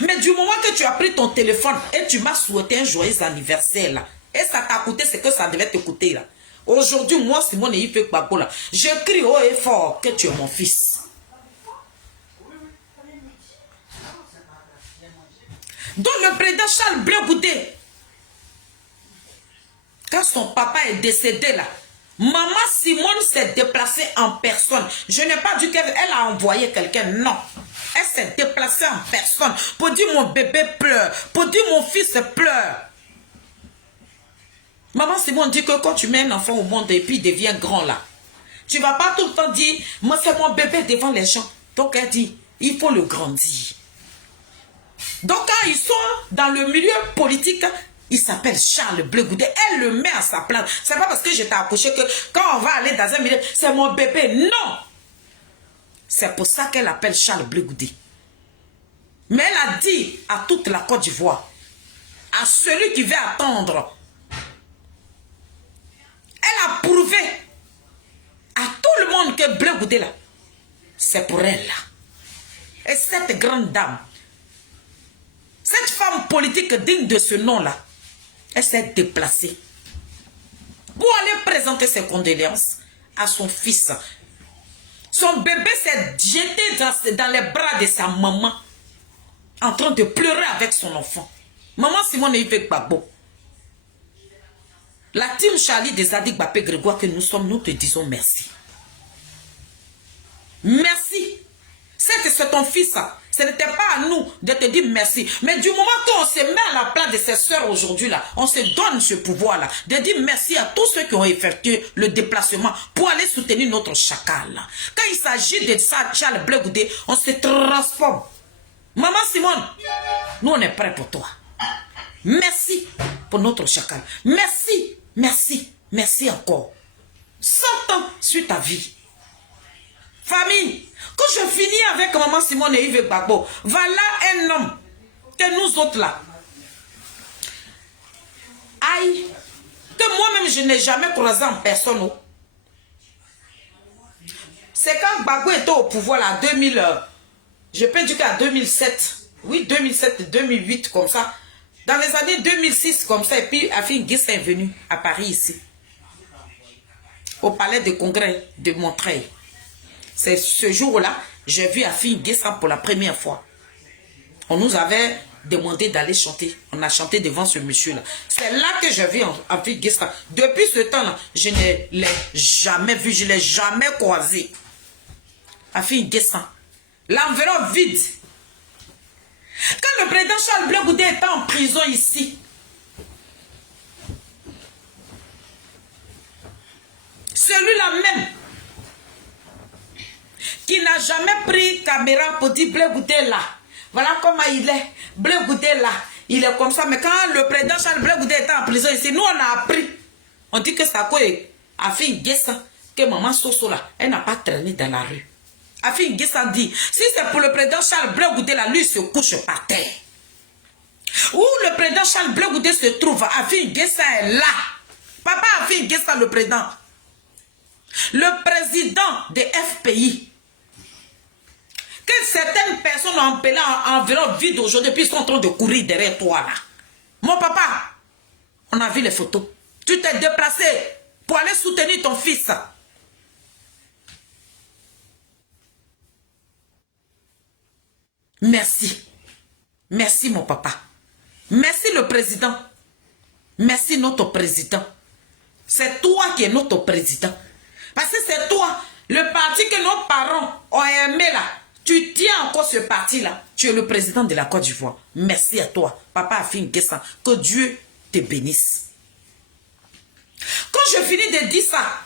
Mais du moment que tu as pris ton téléphone et tu m'as souhaité un joyeux anniversaire là, et ça t'a coûté ce que ça devait te coûter là. Aujourd'hui, moi, Simone Yves Gbagbo là, je crie haut et fort que tu es mon fils. Donc le président Charles Blé Goudé, quand son papa est décédé là, maman Simone s'est déplacée en personne. Je n'ai pas dit qu'elle a envoyé quelqu'un, non. Elle s'est déplacée en personne pour dire mon bébé pleure, pour dire mon fils pleure. Maman Simone dit que quand tu mets un enfant au monde et puis il devient grand là, Tu ne vas pas tout le temps dire, moi c'est mon bébé devant les gens. Donc elle dit, il faut le grandir. Donc quand ils sont dans le milieu politique, il s'appelle Charles Blé Goudé. Elle le met à sa place. C'est pas parce que je t'ai accouché que quand on va aller dans un milieu, c'est mon bébé. Non. C'est pour ça qu'elle appelle Charles Blé Goudé. Mais elle a dit à toute la Côte d'Ivoire, à celui qui veut attendre, elle a prouvé à tout le monde que Blé Goudé là, c'est pour elle là. Et cette grande dame, cette femme politique digne de ce nom-là, elle s'est déplacée pour aller présenter ses condoléances à son fils. Son bébé s'est jeté dans les bras de sa maman, en train de pleurer avec son enfant. Maman Simone Yves Gbagbo. La team Charlie des Adik Bapé Grégoire que nous sommes, nous te disons merci. Merci. C'est ton fils. Ce n'était pas à nous de te dire merci. Mais du moment qu'on se met à la place de ses soeurs aujourd'hui, là, on se donne ce pouvoir-là, de dire merci à tous ceux qui ont effectué le déplacement pour aller soutenir notre chacal. Quand il s'agit de ça, Charles Blé Goudé, on se transforme. Maman Simone, nous on est prêts pour toi. Merci pour notre chacal. Merci, merci, merci encore. 100 ans sur ta vie. Famille, quand je finis avec maman Simone et Yves Gbagbo, voilà un homme que nous autres là. Aïe, que moi-même je n'ai jamais croisé en personne. C'est quand Gbagbo était au pouvoir là, 2000, je peux dire qu'à 2007, oui 2007, 2008 comme ça. Dans les années 2006 comme ça, et puis Afin Guissé est venu à Paris ici, au palais de congrès de Montreuil. C'est ce jour-là, j'ai vu Afin Guissé pour la première fois. On nous avait demandé d'aller chanter. On a chanté devant ce monsieur-là. C'est là que j'ai vu Afin Guissé. Depuis ce temps-là, je ne l'ai jamais vu, je ne l'ai jamais croisé. Afin Guissé. L'enveloppe vide. Quand le président Charles Blé Goudé était en prison ici, celui-là même, qui n'a jamais pris caméra pour dire Blé Goudé là, voilà comment il est, Blé Goudé là, il est comme ça. Mais quand le président Charles Blé Goudé était en prison ici, nous on a appris, on dit que ça quoi Afin Guissé, que maman Soso là, elle n'a pas traîné dans la rue. Afin Guissé dit, si c'est pour le président Charles Blé Goudé là, lui se couche par terre. Où le président Charles Blé Goudé se trouve, Afin Guissé est là. Papa Afin Guissé, le président de FPI. Que certaines personnes ont appelé environ vide aujourd'hui, puis ils sont en train de courir derrière toi là. Mon papa, on a vu les photos. Tu t'es déplacé pour aller soutenir ton fils. Merci. Merci mon papa. Merci le président. Merci notre président. C'est toi qui es notre président. Parce que c'est toi, le parti que nos parents ont aimé là. Tu tiens encore ce parti-là. Tu es le président de la Côte d'Ivoire. Merci à toi, papa Afin Guissé. Que Dieu te bénisse. Quand je finis de dire ça,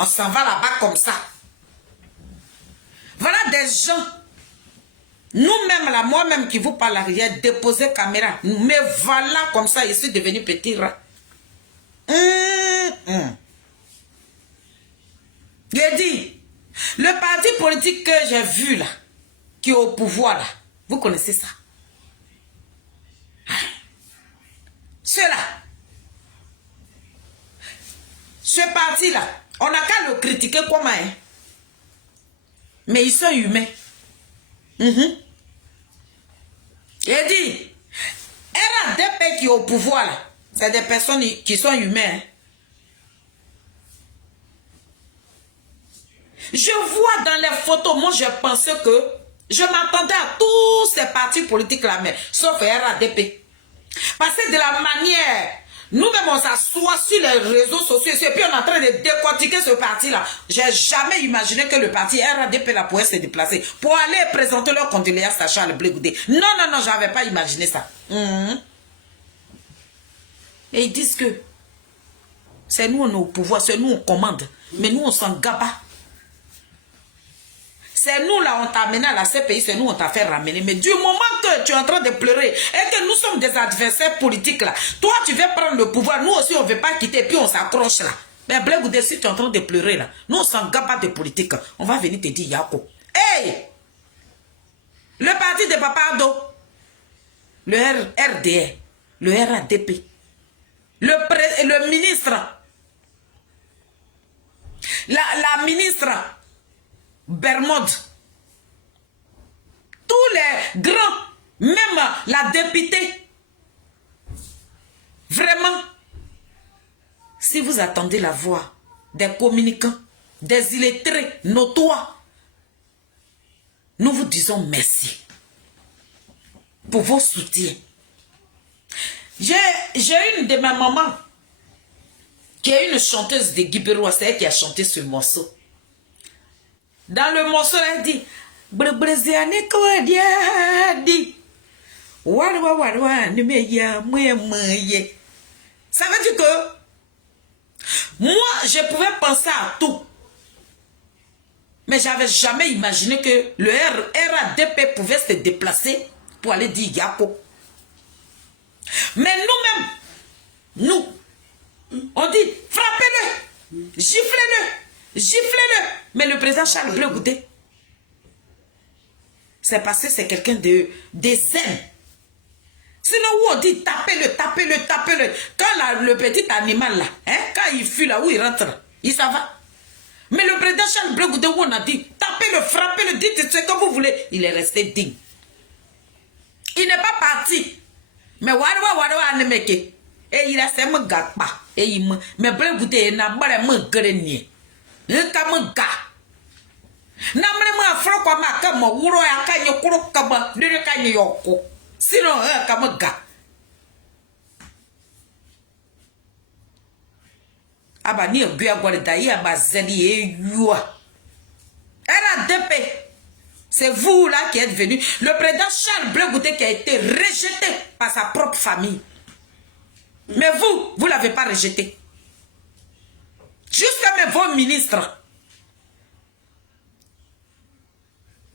on s'en va là-bas comme ça. Voilà des gens, nous-mêmes là, moi-même qui vous parle, j'ai déposé caméra. Mais voilà comme ça, je suis devenu petit rat. J'ai dit, le parti politique que j'ai vu là, qui est au pouvoir là, vous connaissez ça? Ceux-là, ce parti-là, on n'a qu'à le critiquer comment, hein? Mais ils sont humains. J'ai dit, RADP qui est au pouvoir là, c'est des personnes qui sont humaines. Hein? Je vois dans les photos, moi je pensais que je m'attendais à tous ces partis politiques là, mais sauf RADP. Parce que de la manière, nous-mêmes on s'assoit sur les réseaux sociaux et puis on est en train de décortiquer ce parti-là. J'ai jamais imaginé que le parti RADP là pourrait se déplacer pour aller présenter leurs condoléances à Charles Blé Goudé. Non, non, non, j'avais pas imaginé ça. Et ils disent que c'est nous, on est au pouvoir, c'est nous, on commande. Mais nous, on s'en gaba. C'est nous, là, on t'a amené à la CPI, c'est nous, on t'a fait ramener. Mais du moment que tu es en train de pleurer et que nous sommes des adversaires politiques, là, toi, tu veux prendre le pouvoir, nous aussi, on ne veut pas quitter, puis on s'accroche, là. Mais Blé Goudé, si tu es en train de pleurer, là, nous, on s'en gaba de politique. On va venir te dire, Yako. Hey! Le parti de Papa Ado, le RDR, le RADP, le ministre, la ministre Bermode, tous les grands, même la députée, vraiment, si vous attendez la voix des communicants, des illettrés notoires, nous vous disons merci pour vos soutiens. J'ai une de mes mamans qui est une chanteuse de Guibérois, c'est elle qui a chanté ce morceau. Dans le morceau, elle dit ça veut dire que moi, je pouvais penser à tout. Mais j'avais jamais imaginé que le RADP pouvait se déplacer pour aller dire Yako. Mais nous-mêmes, nous, on dit frappez-le, giflez-le, giflez-le. Mais le président Charles Blé Goudé, c'est parce que c'est quelqu'un des zen. Sinon, où on dit tapez-le, tapez-le, tapez-le. Quand le petit animal là, hein, quand il fuit là où il rentre, il s'en va. Mais le président Charles Blé Goudé, où on a dit tapez-le, frappez-le, dites ce que vous voulez, il est resté digne. Il n'est pas parti. Mais wadwa anemeke. Et il a fait me gapa. Et il me. Mais Blé Goudé n'a pas me grenier. Il ka me ga. Na me afro kwa ma ka mo wuro ya ka nye kuro kaba. Dire ka nye yoko. Sinon ka me ga. Aba ni obi agware da yi aba zeli e yua. RADP. C'est vous là qui êtes venu. Le président Charles Blé Goudé qui a été rejeté par sa propre famille. Mais vous, vous ne l'avez pas rejeté. Jusqu'à même vos ministres.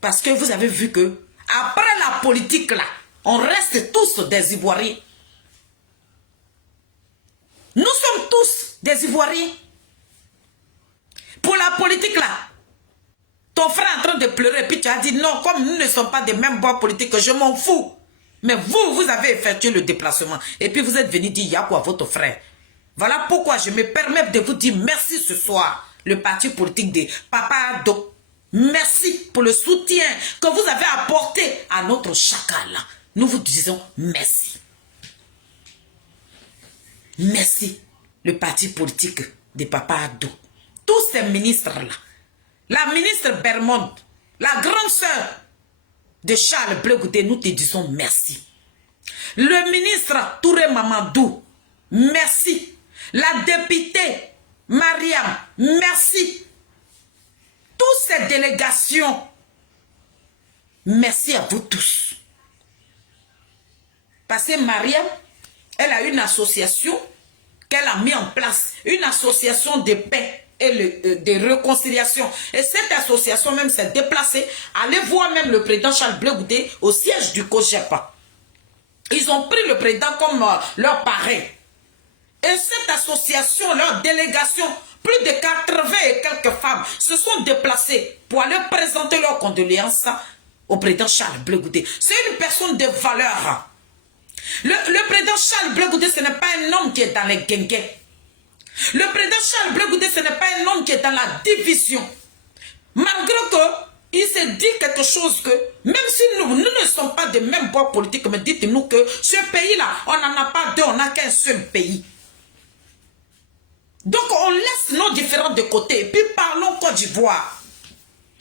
Parce que vous avez vu que après la politique là, on reste tous des Ivoiriens. Nous sommes tous des Ivoiriens. Pour la politique là, ton frère est en train de pleurer, puis tu as dit non, comme nous ne sommes pas des mêmes bords politiques, je m'en fous. Mais vous, vous avez effectué le déplacement. Et puis vous êtes venu dire Yako à votre frère. Voilà pourquoi je me permets de vous dire merci ce soir, le parti politique de Papa Ado. Merci pour le soutien que vous avez apporté à notre chacal. Nous vous disons merci. Merci, le parti politique de Papa Ado. Tous ces ministres-là. La ministre Bermond, la grande sœur de Charles Blé Goudé, nous te disons merci. Le ministre Touré Mamadou, merci. La députée Mariam, merci. Toutes ces délégations, merci à vous tous. Parce que Mariam, elle a une association qu'elle a mis en place, une association de paix et de réconciliation. Et cette association même s'est déplacée. Allez voir même le président Charles Blé Goudé au siège du COGEPA. Ils ont pris le président comme leur parrain. Et cette association, leur délégation, plus de 80 et quelques femmes se sont déplacées pour aller présenter leurs condoléances au président Charles Blé Goudé. C'est une personne de valeur. Le président Charles Blé Goudé, ce n'est pas un homme qui est dans les guinguets. Le président Charles Blé Goudé, ce n'est pas un homme qui est dans la division. Malgré qu'il s'est dit quelque chose que, même si nous ne sommes pas des mêmes bords politiques, mais dites-nous que ce pays-là, on n'en a pas deux, on n'a qu'un seul pays. Donc on laisse nos différends de côté et puis parlons Côte d'Ivoire.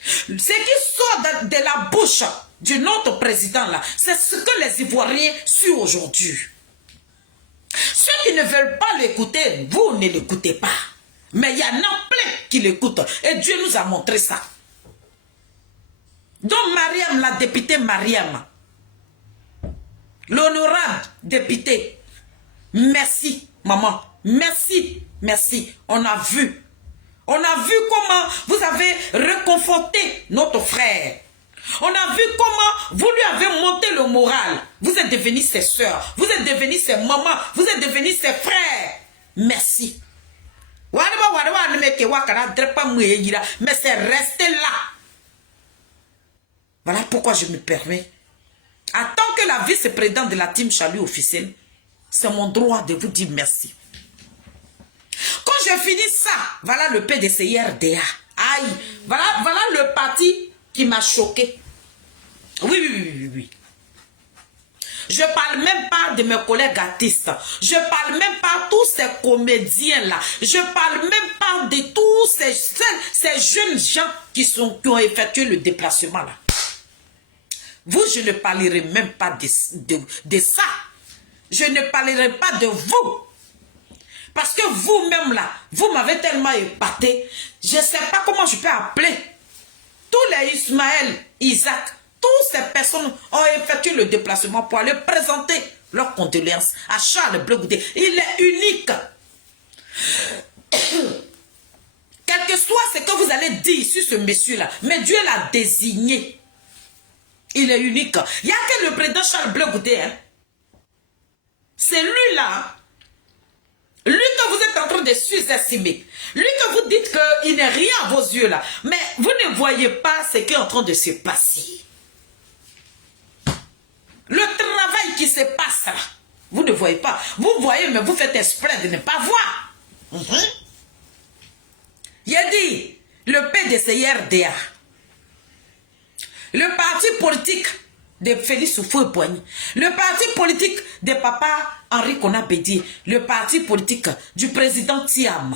Ce qui sort de la bouche de notre président là, c'est ce que les Ivoiriens suivent aujourd'hui. Ceux qui ne veulent pas l'écouter, vous ne l'écoutez pas. Mais il y en a plein qui l'écoutent. Et Dieu nous a montré ça. Donc Mariam, la députée Mariam, l'honorable députée, merci. maman, merci, merci. On a vu. On a vu comment vous avez réconforté notre frère. On a vu comment vous lui avez monté le moral. Vous êtes devenus ses soeurs. Vous êtes devenus ses mamans. Vous êtes devenus ses frères. Merci. Mais c'est resté là. Voilà pourquoi je me permets. En tant que la vice-présidente de la team Chalut officielle, c'est mon droit de vous dire merci. Quand je finis ça, voilà le PDCI-RDA. Aïe, voilà le parti qui m'a choqué. Oui. Je ne parle même pas de mes collègues artistes. Je ne parle même pas de tous ces comédiens-là. Je ne parle même pas de tous ces jeunes gens qui ont effectué le déplacement là. Vous, je ne parlerai même pas de ça. Je ne parlerai pas de vous. Parce que vous-même là, vous m'avez tellement épaté. Je ne sais pas comment je peux appeler. Tous les Ismaël, Isaac, toutes ces personnes ont effectué le déplacement pour aller présenter leurs condoléances à Charles Bleu Goudé. Il est unique. Quel que soit ce que vous allez dire sur ce monsieur-là, mais Dieu l'a désigné. Il est unique. Il n'y a que le président Charles Bleu Goudé. Hein. C'est lui-là. Lui que vous êtes en train de sous-estimer. Lui que vous dites qu'il n'est rien à vos yeux là. Mais vous ne voyez pas ce qui est en train de se passer. Le travail qui se passe là. Vous ne voyez pas. Vous voyez, mais vous faites exprès de ne pas voir. Il a dit, le PDCI-RDA, le parti politique de Félix Houphouët-Boigny, le parti politique de papa Henri Konan Bédié, le parti politique du président Thiam.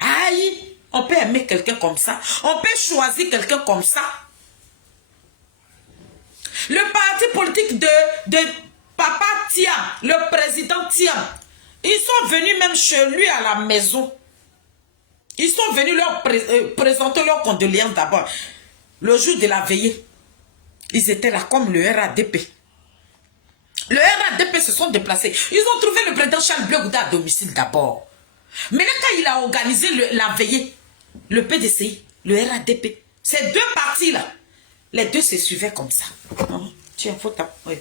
Aïe, on peut aimer quelqu'un comme ça. On peut choisir quelqu'un comme ça. Le parti politique de papa Thiam, le président Thiam, ils sont venus même chez lui à la maison. Ils sont venus leur présenter leurs condoléances d'abord. Le jour de la veillée, ils étaient là comme le RADP. Le RADP se sont déplacés. Ils ont trouvé le président Charles Bleu Goudé à domicile d'abord. Mais là, quand il a organisé la veillée, le PDCI, le RADP, ces deux partis-là, les deux se suivaient comme ça. Tiens, faut taper. Oui.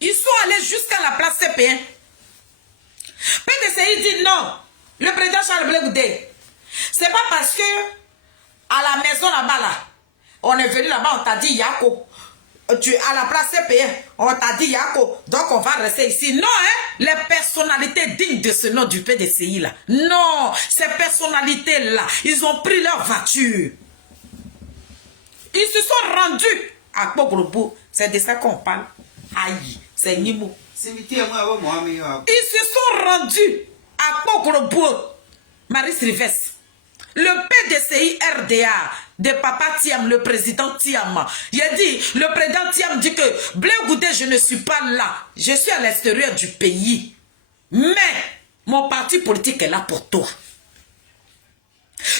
Ils sont allés jusqu'à la place CP1. PDCI dit non. Le président Charles Bleu Goudé, c'est pas parce que à la maison là-bas, là, on est venu là-bas, on t'a dit Yako. À la place CP1, on t'a dit Yako, donc on va rester ici. Non, hein, les personnalités dignes de ce nom du PDCI là. Non, ces personnalités-là, ils ont pris leur voiture. Ils se sont rendus à Poglobo. C'est de ça qu'on parle. Aïe, c'est Nimo. Ils se sont rendus à Poglobo. Marie Rives. Le PDCI RDA de papa Thiam, le président Thiam, il a dit, le président Thiam dit que Bleu Goudé, je ne suis pas là. Je suis à l'extérieur du pays. Mais mon parti politique est là pour toi.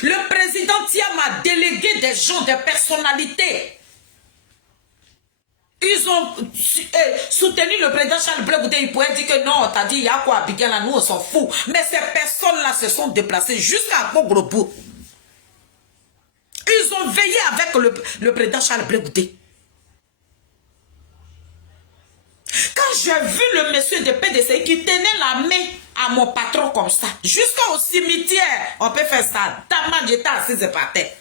Le président Thiam a délégué des gens, des personnalités. Ils ont soutenu le président Charles Bleu Goudé. Il pourrait dire que non, t'as dit, il y a quoi à Biguel, là, nous on s'en fout. Mais ces personnes-là se sont déplacées jusqu'à Poglobo. Ils ont veillé avec le président Charles Bleu Goudé. Quand j'ai vu le monsieur de PDC qui tenait la main à mon patron comme ça, jusqu'au cimetière, on peut faire ça. Tellement j'étais assise par terre.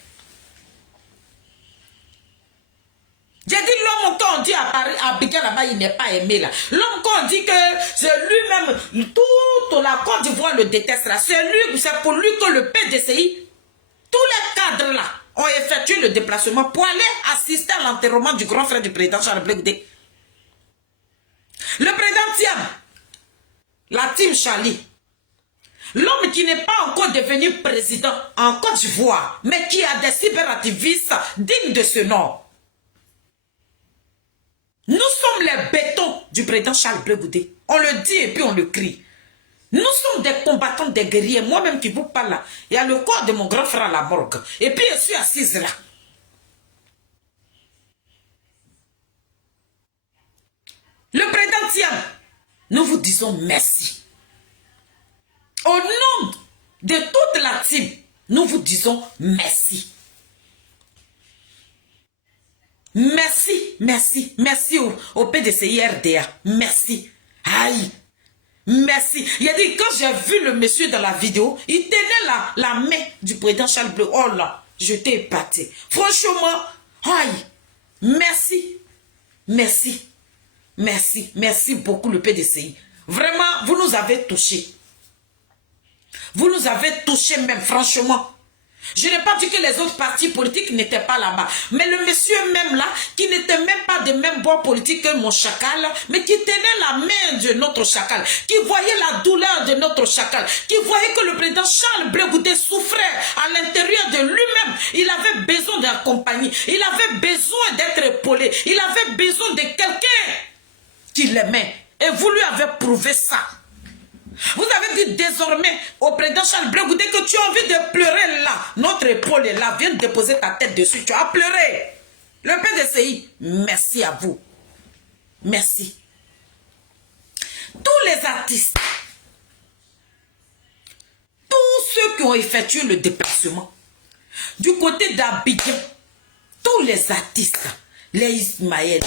J'ai dit l'homme quand on dit à Paris, à Biguel là-bas, il n'est pas aimé là. L'homme quand on dit que c'est lui-même, toute la Côte d'Ivoire le déteste là. C'est pour lui que le PDCI, tous les cadres là, ont effectué le déplacement pour aller assister à l'enterrement du grand frère du président Charles Bleu Goudé. Le président Thiam, la team Charlie, l'homme qui n'est pas encore devenu président en Côte d'Ivoire, mais qui a des cyberactivistes dignes de ce nom. Nous sommes les bétons du président Charles Bleu Goudé. On le dit et puis on le crie. Nous sommes des combattants, des guerriers. Moi-même qui vous parle là, il y a le corps de mon grand frère à la morgue. Et puis je suis assise là. Le président Thiam, nous vous disons merci. Au nom de toute la team, nous vous disons merci. Merci, merci, merci au PDCI RDA. Merci. Aïe. Merci. Il a dit, quand j'ai vu le monsieur dans la vidéo, il tenait la main du président Charles Bleu. Oh là, j'étais épaté. Franchement, aïe. Merci. Merci. Merci. Merci beaucoup le PDCI. Vraiment, vous nous avez touchés. Vous nous avez touchés même, franchement. Je n'ai pas dit que les autres partis politiques n'étaient pas là-bas. Mais le monsieur même là, qui n'était même pas de même bord politique que mon chacal, mais qui tenait la main de notre chacal, qui voyait la douleur de notre chacal, qui voyait que le président Charles Blé Goudé souffrait à l'intérieur de lui-même. Il avait besoin d'un compagnie. Il avait besoin d'être épaulé. Il avait besoin de quelqu'un qui l'aimait. Et vous lui avez prouvé ça. Vous avez dit désormais au président Charles Blé Goudé que tu as envie de pleurer là. Notre épaule est là. Viens déposer ta tête dessus. Tu as pleuré. Le PDCI, merci à vous. Merci. Tous les artistes, tous ceux qui ont effectué le déplacement, du côté d'Abidjan, tous les artistes, les Ismaël,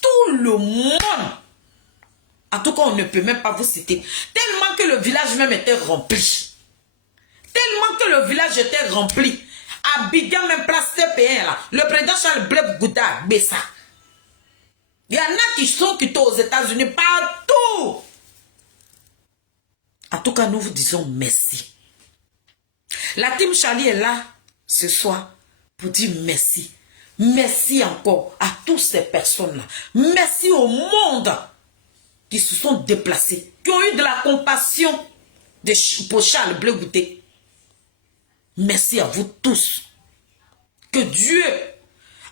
tout le monde. En tout cas, on ne peut même pas vous citer. Tellement que le village même était rempli. Tellement que le village était rempli. Abidjan, même place CP1 là. Le président Charles Blé Goudé a Bessa. Il y en a qui sont aux États-Unis, partout. En tout cas, nous vous disons merci. La team Charlie est là ce soir pour dire merci. Merci encore à toutes ces personnes-là. Merci au monde qui se sont déplacés, qui ont eu de la compassion pour Charles Blé Goudé. Merci à vous tous. Que Dieu,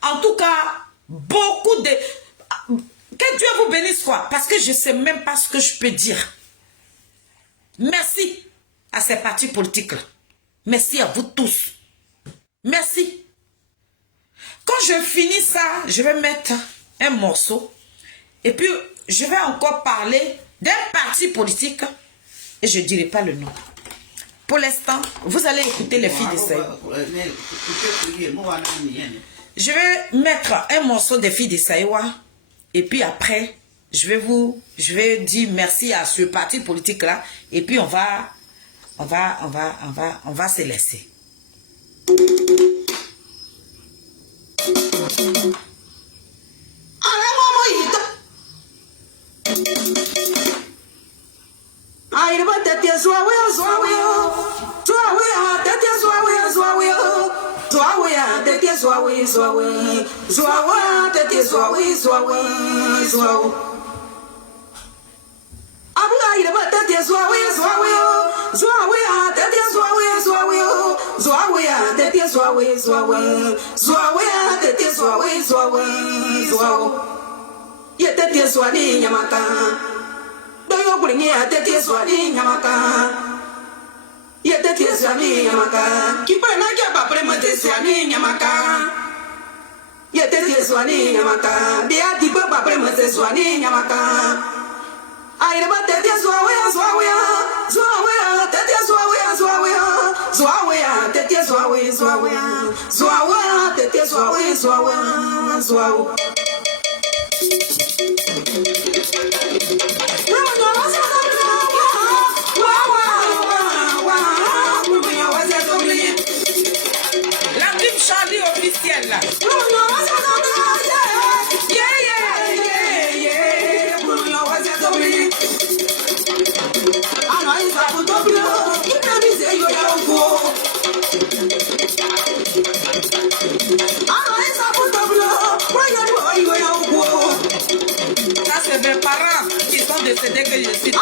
en tout cas, beaucoup de... Que Dieu vous bénisse quoi, parce que je ne sais même pas ce que je peux dire. Merci à ces partis politiques-là. Merci à vous tous. Merci. Quand je finis ça, je vais mettre un morceau. Et puis, je vais encore parler d'un parti politique. Et je ne dirai pas le nom. Pour l'instant, vous allez écouter les filles de Saïwa. Je vais mettre un morceau des filles de Saïwa. Et puis après, je vais dire merci à ce parti politique-là. Et puis on va se laisser. La team Charlie officielle là. Ça c'est mes parents qui sont décédés que je cite.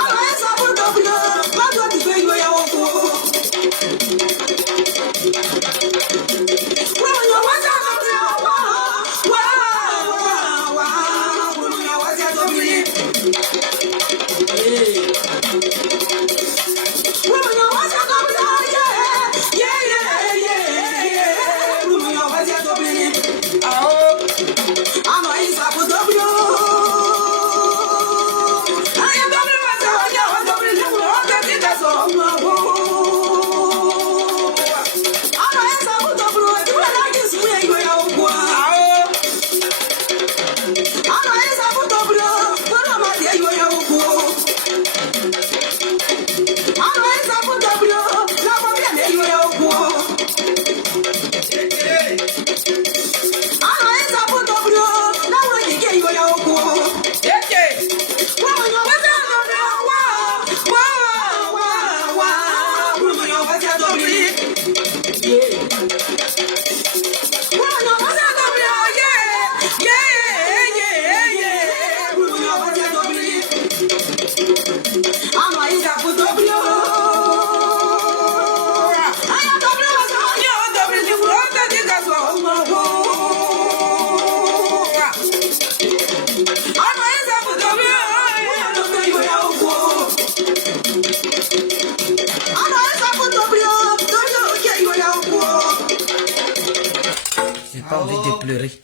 pas envie de pleurer.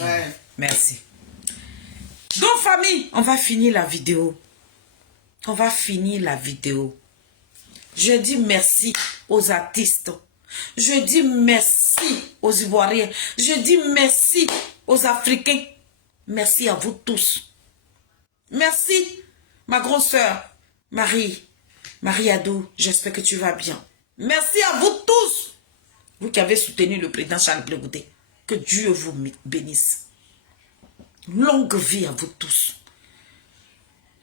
Ouais. Merci. Donc, famille, on va finir la vidéo. On va finir la vidéo. Je dis merci aux artistes. Je dis merci aux Ivoiriens. Je dis merci aux Africains. Merci à vous tous. Merci, ma grande sœur, Marie Adou. J'espère que tu vas bien. Merci à vous tous. Vous qui avez soutenu le président Charles Blé Goudé. Que Dieu vous bénisse. Longue vie à vous tous.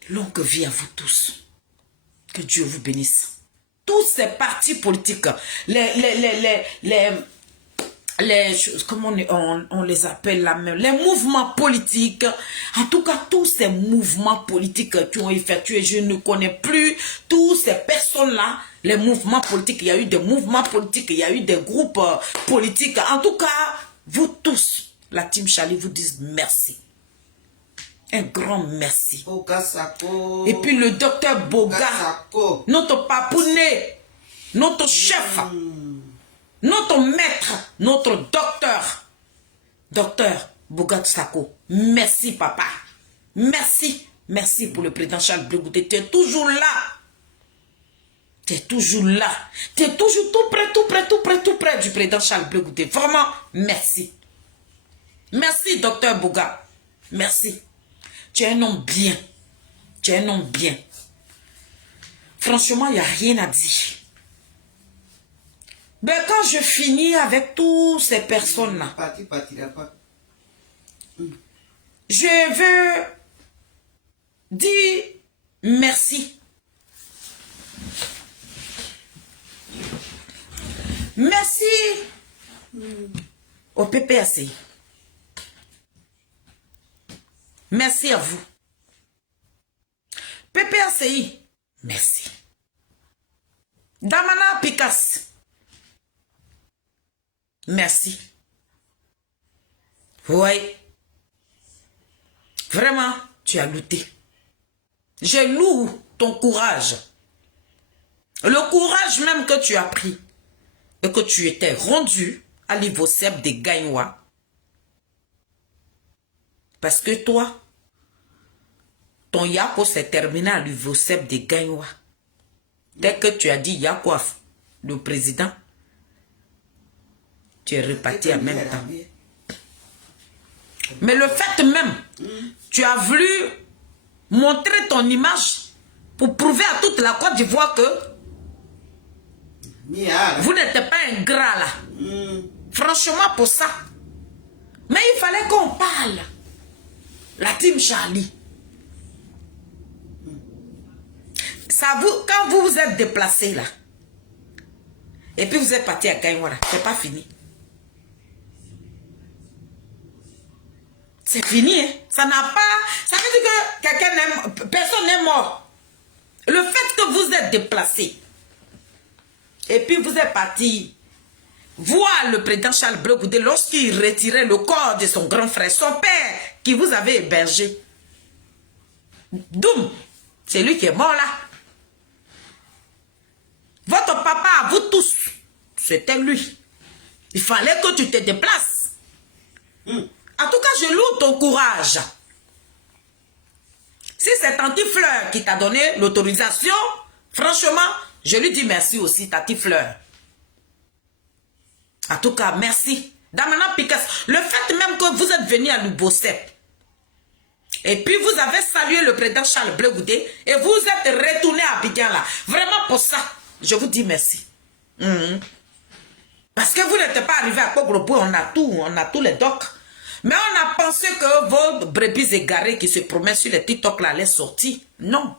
Longue vie à vous tous. Que Dieu vous bénisse. Tous ces partis politiques, comment on les appelle là même, les mouvements politiques, en tout cas tous ces mouvements politiques qui ont effectué, je ne connais plus tous ces personnes-là, les mouvements politiques, il y a eu des mouvements politiques, il y a eu des groupes politiques, en tout cas, vous tous, la team Charlie vous dit merci. Un grand merci. Et puis le docteur Boga, notre papounet, notre chef, notre maître, notre docteur, docteur Boga Sako. Merci papa. Merci. Merci pour le président Charles Blé Goudé. Tu es toujours là. Tu es toujours là. Tu es toujours tout près du président Charles Blé Goudé. Vraiment, merci. Merci docteur Boga. Merci. Tu es un homme bien. Tu es un homme bien. Franchement, il n'y a rien à dire. Ben, quand je finis avec toutes ces personnes-là, je veux dire merci. Merci au PPAC. Merci à vous. PPACI, merci. Damana Pikas, merci. Oui. Vraiment, tu as lutté. Je loue ton courage. Le courage même que tu as pris et que tu étais rendu à l'Ivocep des Gagnois. Parce que toi, ton Yako s'est terminé à l'Ivocep des Gagnois. Dès que tu as dit Yakoaf, le président, tu es reparti en même temps. Mais le fait même, tu as voulu montrer ton image pour prouver à toute la Côte d'Ivoire que vous n'êtes pas un gras là. Franchement pour ça. Mais il fallait qu'on parle. La team Charlie. Ça quand vous vous êtes déplacé là, et puis vous êtes parti à Gaïwara, c'est pas fini. C'est fini, hein? Ça n'a pas... Ça veut dire que quelqu'un n'aime... Personne n'est mort. Le fait que vous êtes déplacé, et puis vous êtes parti voir le président Charles Blé Goudé lorsqu'il retirait le corps de son grand frère, son père, qui vous avait hébergé. Doum, c'est lui qui est mort là. Votre papa, à vous tous, c'était lui. Il fallait que tu te déplaces. En tout cas, je loue ton courage. Si c'est Tante Fleur qui t'a donné l'autorisation, franchement, je lui dis merci aussi, Tante Fleur. En tout cas, merci. Damana Pikas, le fait même que vous êtes venu à l'Ubocep, et puis vous avez salué le président Charles Blé Goudé, et vous êtes retourné à Abidjan là. Vraiment pour ça, je vous dis merci. Parce que vous n'êtes pas arrivé à Poglopo, on a tous les docs. Mais on a pensé que vos brebis égarés qui se promènent sur les TikTok là allaient sortir. Non.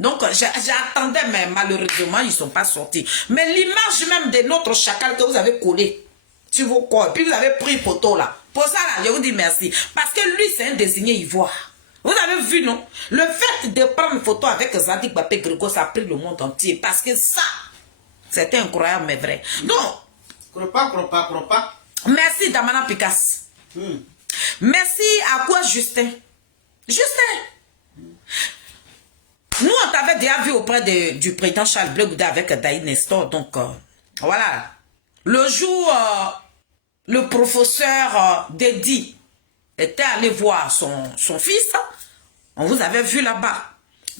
Donc j'attendais, mais malheureusement, ils ne sont pas sortis. Mais l'image même de notre chacal que vous avez collé sur vos corps, puis vous avez pris une photo là. Pour ça là, je vous dis merci. Parce que lui, c'est un désigné ivoire. Vous avez vu, non? Le fait de prendre une photo avec Zadig Bapé Grégo, ça a pris le monde entier. Parce que ça, c'était incroyable, mais vrai. Donc, Cropa. merci Damana Pikas. Merci à quoi Justin? Nous, on t'avait déjà vu auprès du président Charles Blé Goudé avec Daïd Nestor. Donc, voilà. Le jour, le professeur Dedi était allé voir son fils, on vous avait vu là-bas.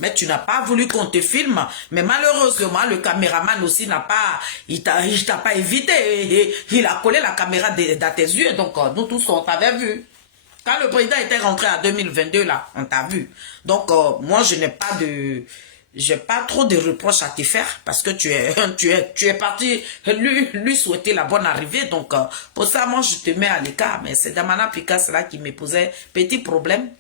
Mais tu n'as pas voulu qu'on te filme. Mais malheureusement, le caméraman aussi n'a pas... Il t'a pas évité. Il a collé la caméra dans tes yeux. Donc, nous tous, on t'avait vu. Quand le président était rentré en 2022, là, on t'a vu. Donc, moi, je n'ai pas de... J'ai pas trop de reproches à te faire parce que tu es parti lui souhaiter la bonne arrivée. Donc, pour ça, moi, je te mets à l'écart. Mais c'est Damana Picasso là qui me posait petit problème.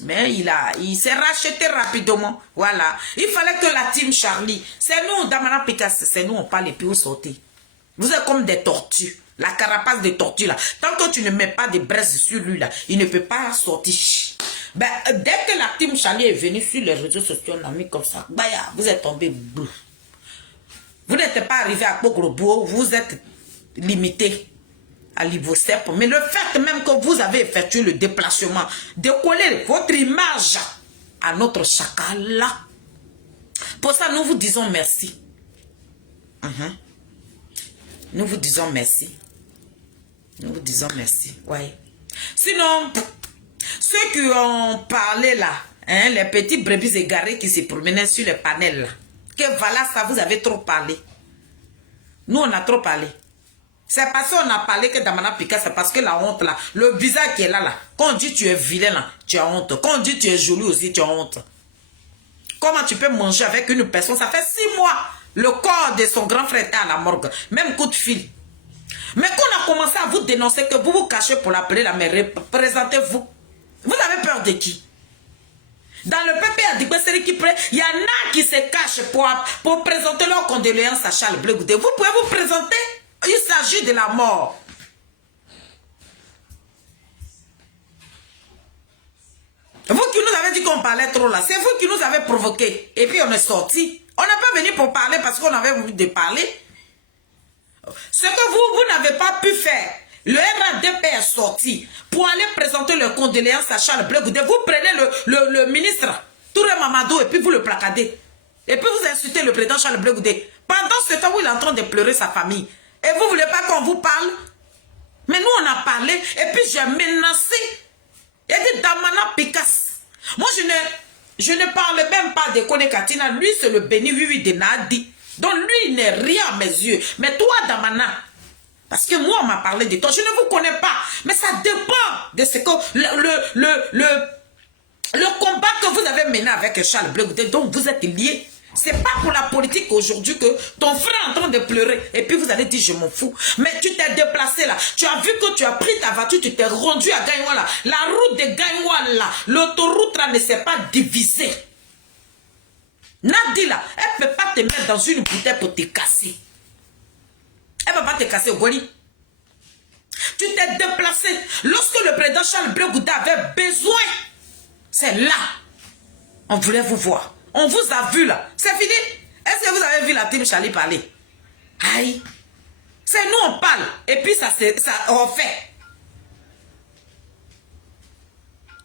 Mais il s'est racheté rapidement. Voilà. Il fallait que la team Charlie, c'est nous, Damana Picasso, c'est nous, on parle et puis vous sortez. Vous êtes comme des tortues. La carapace des tortues là. Tant que tu ne mets pas de braise sur lui là, il ne peut pas sortir. Ben, dès que la team Charlie est venue sur les réseaux sociaux, on a mis comme ça. Baya, vous êtes tombé. Vous n'êtes pas arrivé à Poglobo, vous êtes limité à l'Ivocep. Mais le fait même que vous avez effectué le déplacement, de coller votre image à notre chacal là. Pour ça, nous vous disons merci. Nous vous disons merci. Nous vous disons merci. Ouais. Sinon, ceux qui ont parlé là, hein, les petits brebis égarés qui se promenaient sur les panels là, que voilà, ça vous avez trop parlé. Nous, on a trop parlé. C'est parce qu'on a parlé que Damana Picasso, c'est parce que la honte là, le visage qui est là, quand on dit tu es vilain là, tu as honte. Quand on dit tu es joli aussi, tu as honte. Comment tu peux manger avec une personne? Ça fait 6 mois. Le corps de son grand frère était à la morgue. Même coup de fil. Mais quand on a commencé à vous dénoncer que vous vous cachez pour l'appeler la mère, présentez-vous. Vous avez peur de qui? Dans le PP à Digbesseri qui prête, il y en a qui se cachent pour présenter leurs condoléances à Charles Blé Goudé. Vous pouvez vous présenter? Il s'agit de la mort. Vous qui nous avez dit qu'on parlait trop là, c'est vous qui nous avez provoqué. Et puis on est sorti. On n'a pas venu pour parler parce qu'on avait envie de parler. Ce que vous n'avez pas pu faire, le RADP est sorti pour aller présenter leurs condoléances à Charles Blé Goudé. Vous prenez le ministre Touré Mamadou et puis vous le placadez. Et puis vous insultez le président Charles Blé Goudé. Pendant ce temps où il est en train de pleurer sa famille. Et vous ne voulez pas qu'on vous parle? Mais nous on a parlé et puis j'ai menacé. Il dit Damana Picasso. Moi je ne parle même pas de Kone Katina. Lui c'est le béni oui de Nadi. Donc lui il n'est rien à mes yeux. Mais toi Damana, parce que moi on m'a parlé de toi, je ne vous connais pas. Mais ça dépend de ce que le combat que vous avez mené avec Charles Blé Goudé, donc vous êtes liés. C'est pas pour la politique aujourd'hui que ton frère est en train de pleurer. Et puis vous allez dire je m'en fous. Mais tu t'es déplacé là. Tu as vu que tu as pris ta voiture, tu t'es rendu à Gaïwa là. La route de Gaïwa là, l'autoroute là ne s'est pas divisée. Nadi là, elle ne peut pas te mettre dans une bouteille pour te casser. Elle ne peut pas te casser au Gwali. Tu t'es déplacé. Lorsque le président Charles Blé Goudé avait besoin, c'est là. On voulait vous voir. On vous a vu là. C'est fini. Est-ce que vous avez vu la team Charlie parler? Aïe. C'est nous on parle. Et puis ça refait.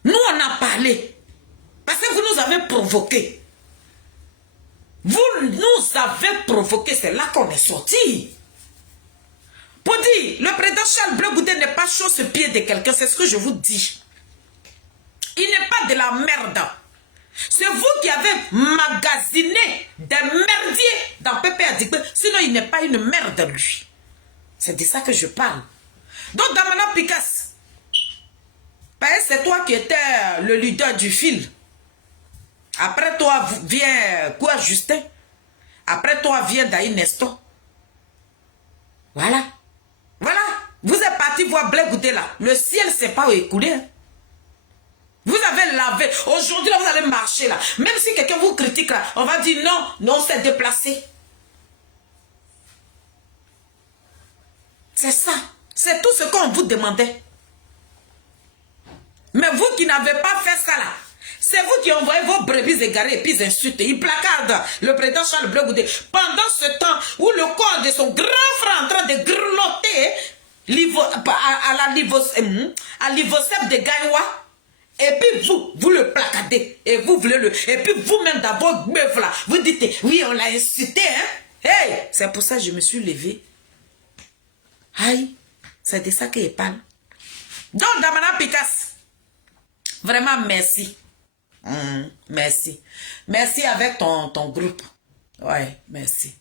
Nous on a parlé. Parce que vous nous avez provoqué. Vous nous avez provoqué. C'est là qu'on est sorti. Pour dire, le président Charles Blé Goudé n'est pas chaud sur pied de quelqu'un. C'est ce que je vous dis. Il n'est pas de la merde. C'est vous qui avez magasiné des merdiers dans Pépé Adigbe. Sinon, il n'est pas une merde, lui. C'est de ça que je parle. Donc, Damana Picasso, c'est toi qui étais le leader du fil. Après toi vient quoi, Justin? Après toi vient Daï Nestor. Voilà. Voilà. Vous êtes parti voir Blé Goudé là. Le ciel ne s'est pas écoulé. Hein. Vous avez lavé. Aujourd'hui, là, vous allez marcher là. Même si quelqu'un vous critique là, on va dire non, non, c'est déplacé. C'est ça. C'est tout ce qu'on vous demandait. Mais vous qui n'avez pas fait ça là, c'est vous qui envoyez vos brebis égarées et puis insultez. Il placarde le président Charles Blé Goudé. Pendant ce temps où le corps de son grand frère est en train de grelotter à l'Ivocep de Gaïwa. Et puis vous le placadez. Et vous voulez le... Et puis vous-même dans votre meuf là, vous dites, oui, on l'a insulté, hein. Hey, c'est pour ça que je me suis levé. Aïe, c'est de ça qu'il parle. Donc, Damana Picasse, vraiment merci. Merci. Merci avec ton groupe. Ouais, merci.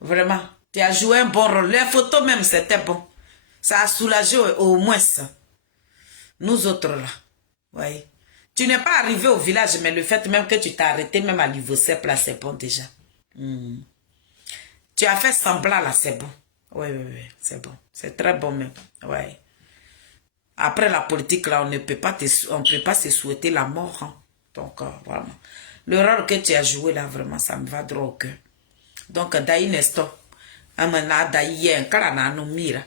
Vraiment, tu as joué un bon rôle. Les photos même, c'était bon. Ça a soulagé au moins ça. Nous autres là. Ouais. Tu n'es pas arrivé au village, mais le fait même que tu t'es arrêté même à l'Ivocep là, c'est bon déjà. Tu as fait semblant là, c'est bon. Oui, c'est bon. C'est très bon même. Ouais. Après la politique là, on ne peut pas se souhaiter la mort. Hein. Donc, vraiment. Le rôle que tu as joué là, vraiment, ça me va droit au cœur. Donc, d'ailleurs, Nestor, amana d'ailleurs, car on a nos mira.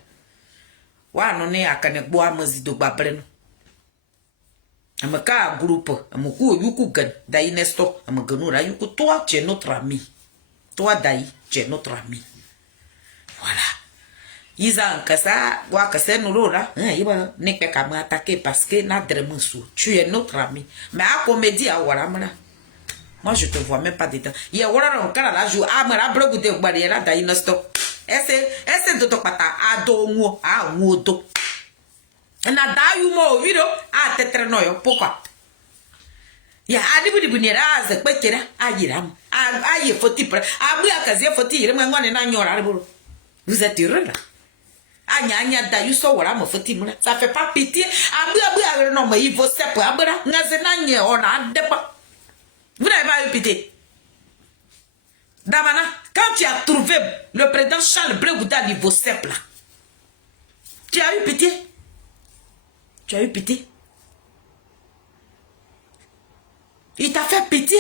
Wa non ne akane boa mazido babreno. Amaka groupe, amuku yuku gan, d'ailleurs, Nestor, amaganura yuku, toi, tu es notre ami. Toi, d'ailleurs, tu es notre ami. Voilà. Ils ont que ça, nous là, il n'est pas qu'à m'attaquer parce que tu es notre ami. Mais à comédie, moi je te vois même pas dedans. Il y a un cas là, je amara blog de barrière d'ailleurs. Est-ce de ton pata à dongo à moto. Na dayu mo video à tetre noyo. Pourquoi? Ya adibu bunira za kwekera ayiram. Aye foti pre. Abu akazie foti ire ngwane na nyora buru. Vous êtes heureux là? Anya dayu so wala mo foti muna. Ça fait pas pitié. Abu non mais il faut se pour abra. Ngazena nye ona depa. Vous n'avez pas eu pitié. Damana, quand tu as trouvé le président Charles Blé Gouda niveau simple là, tu as eu pitié. Tu as eu pitié. Il t'a fait pitié.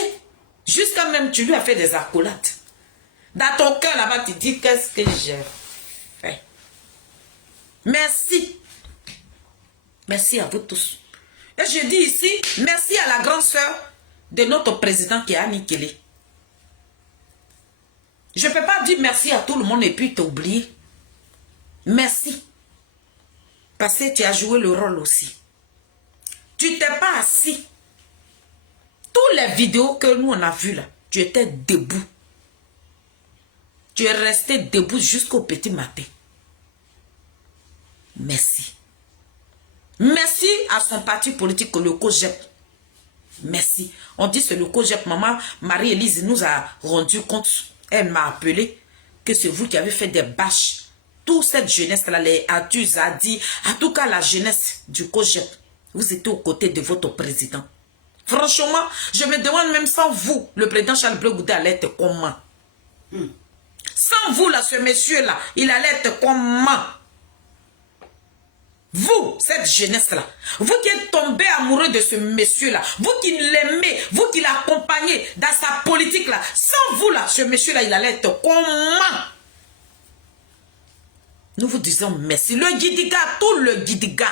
Jusqu'à même tu lui as fait des accolades. Dans ton cœur là-bas, tu dis qu'est-ce que j'ai fait. Merci. Merci à vous tous. Et je dis ici, merci à la grande sœur de notre président qui a niqué. Je ne peux pas dire merci à tout le monde et puis t'oublier. Merci. Parce que tu as joué le rôle aussi. Tu t'es pas assis. Toutes les vidéos que nous on a vues là, tu étais debout. Tu es resté debout jusqu'au petit matin. Merci. Merci à son parti politique, le COJEP. Merci. On dit c'est le COJEP. Maman Marie-Élise nous a rendu compte. Elle m'a appelé que c'est vous qui avez fait des bâches. Toute cette jeunesse-là, les adultes, a dit, en tout cas la jeunesse du COJEP, vous étiez aux côtés de votre président. Franchement, je me demande même sans vous, le président Charles Blé Gouda allait être comment? Sans vous, là, ce monsieur-là, il allait être comment? Vous, cette jeunesse-là, vous qui êtes tombé amoureux de ce monsieur-là, vous qui l'aimez, vous qui l'accompagnez dans sa politique-là, sans vous, là, ce monsieur-là, il allait être comment? Nous vous disons merci. Le Gidiga, tout le Gidiga,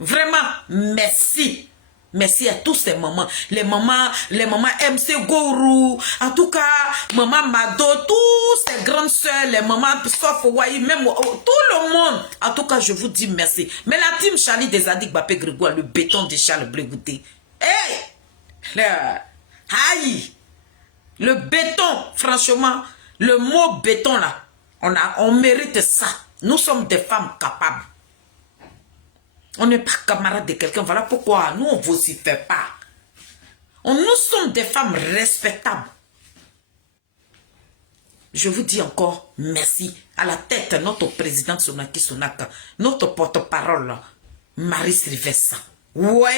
vraiment, merci. Merci à tous ces mamans. Les mamans MC Gourou, en tout cas, maman Mado, tous ces grandes soeurs, les mamans Sofouaï, même tout le monde. En tout cas, je vous dis merci. Mais la team Charlie des Adik Bapé Grégoire, le béton de Charles Blé Gouda. Aïe! Le béton, franchement, le mot béton là, on mérite ça. Nous sommes des femmes capables. On n'est pas camarades de quelqu'un. Voilà pourquoi nous, on ne vocifère pas. Nous sommes des femmes respectables. Je vous dis encore merci. À la tête, notre présidente Sonaki Sonaka, notre porte-parole, Marie Sylvestre. Oui,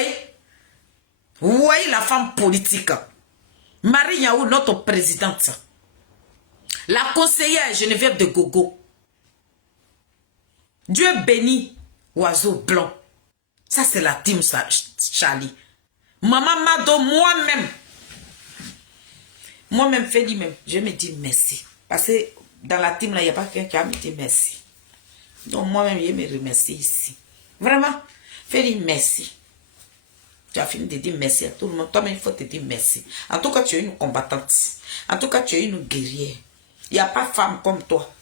la femme politique. Marie Yaou, notre présidente. La conseillère Geneviève de Gogo. Dieu bénit, oiseau blanc. Ça, c'est la team Charlie. Maman Mado, moi-même, Feli même, je me dis merci. Parce que dans la team, là, il n'y a pas quelqu'un qui a me dit merci. Donc, moi-même, je me remercie ici. Vraiment, Feli, merci. Tu as fini de dire merci à tout le monde. Toi-même, il faut te dire merci. En tout cas, tu es une combattante. En tout cas, tu es une guerrière. Il n'y a pas de femme comme toi.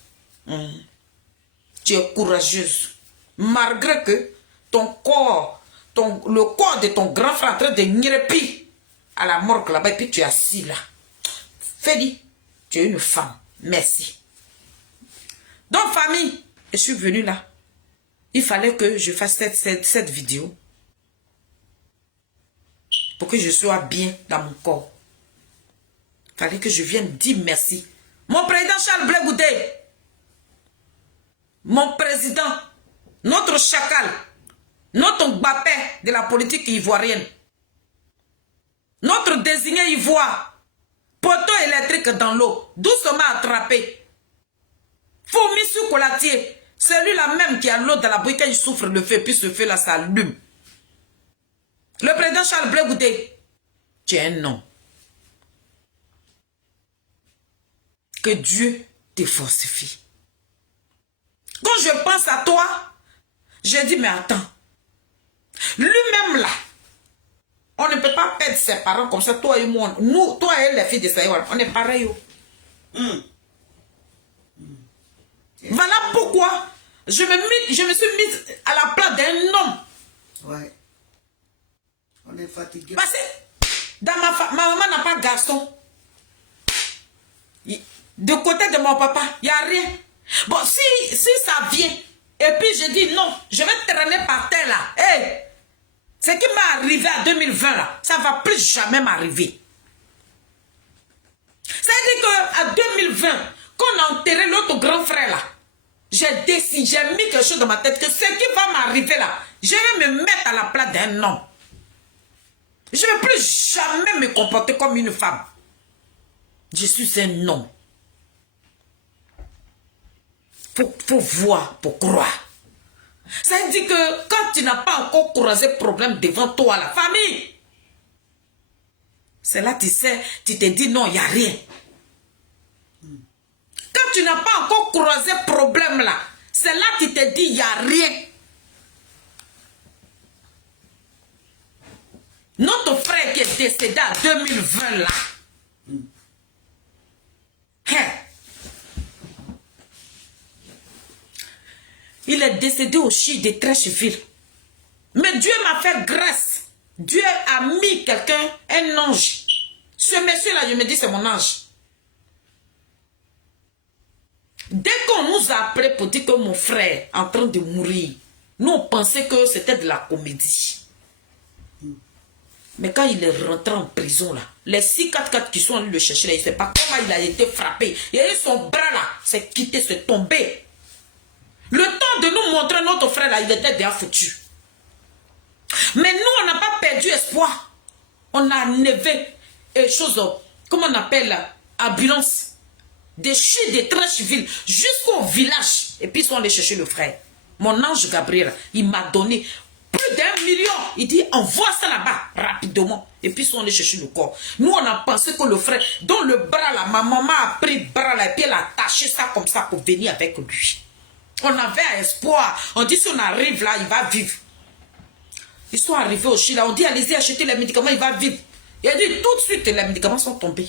Tu es courageuse. Malgré que ton corps, le corps de ton grand frère en train de nyerepi à la morgue là-bas, et puis tu es assis là. Feli, tu es une femme. Merci. Donc, famille, je suis venue là. Il fallait que je fasse cette vidéo pour que je sois bien dans mon corps. Il fallait que je vienne dire merci. Mon président Charles Blé Goudé, mon président, notre chacal, notre Mbappé de la politique ivoirienne, notre désigné ivoire, poteau électrique dans l'eau, doucement attrapé. Fourmi sur colatier, celui-là même qui a l'eau dans la bouille quand il souffre le feu, puis ce feu-là s'allume. Le président Charles Blé Goudé, tu es un nom. Que Dieu te fortifie. Quand je pense à toi, je dis, mais attends, lui-même là, on ne peut pas perdre ses parents comme ça, toi et moi. Nous, toi et les filles de Saïwal, on est pareil. Voilà pourquoi je me suis mise à la place d'un homme. Ouais. On est fatigué. Parce que dans ma maman n'a pas de garçon. De côté de mon papa, il n'y a rien. Bon, si ça vient, et puis je dis non, je vais traîner par terre là. Hey, ce qui m'est arrivé en 2020 là, ça ne va plus jamais m'arriver. C'est-à-dire qu'en 2020, quand on a enterré l'autre grand frère là, j'ai décidé, j'ai mis quelque chose dans ma tête que ce qui va m'arriver là, je vais me mettre à la place d'un homme. Je ne vais plus jamais me comporter comme une femme. Je suis un homme. Faut voir pour croire. Ça veut dire que quand tu n'as pas encore croisé problème devant toi, la famille, c'est là tu sais, tu te dis non, il n'y a rien. Quand tu n'as pas encore croisé problème là, c'est là tu te dis il n'y a rien. Notre frère qui est décédé en 2020 là, il est décédé au Chili de Treichville. Mais Dieu m'a fait grâce. Dieu a mis quelqu'un, un ange. Ce monsieur-là, je me dis, c'est mon ange. Dès qu'on nous a appelé pour dire que mon frère est en train de mourir, nous on pensait que c'était de la comédie. Mais quand il est rentré en prison, là, les 644 qui sont allés le chercher, là, il ne sait pas comment il a été frappé. Et son bras, là, s'est quitté, s'est tombé. Le temps de nous montrer notre frère, là, il était déjà foutu. Mais nous, on n'a pas perdu espoir. On a enlevé chose, comment on appelle là, ambulance. Des chutes de Treichville jusqu'au village. Et puis ils sont allés chercher le frère. Mon ange Gabriel, il m'a donné plus d'1 million. Il dit, envoie ça là-bas, rapidement. Et puis ils sont allés chercher le corps. Nous, on a pensé que le frère, dans le bras là, ma maman a pris le bras là, et puis elle a attaché ça comme ça pour venir avec lui. On avait espoir. On dit, si on arrive là, il va vivre. Ils sont arrivés au Chili là, on dit, allez-y acheter les médicaments, il va vivre. Il a dit, tout de suite, les médicaments sont tombés.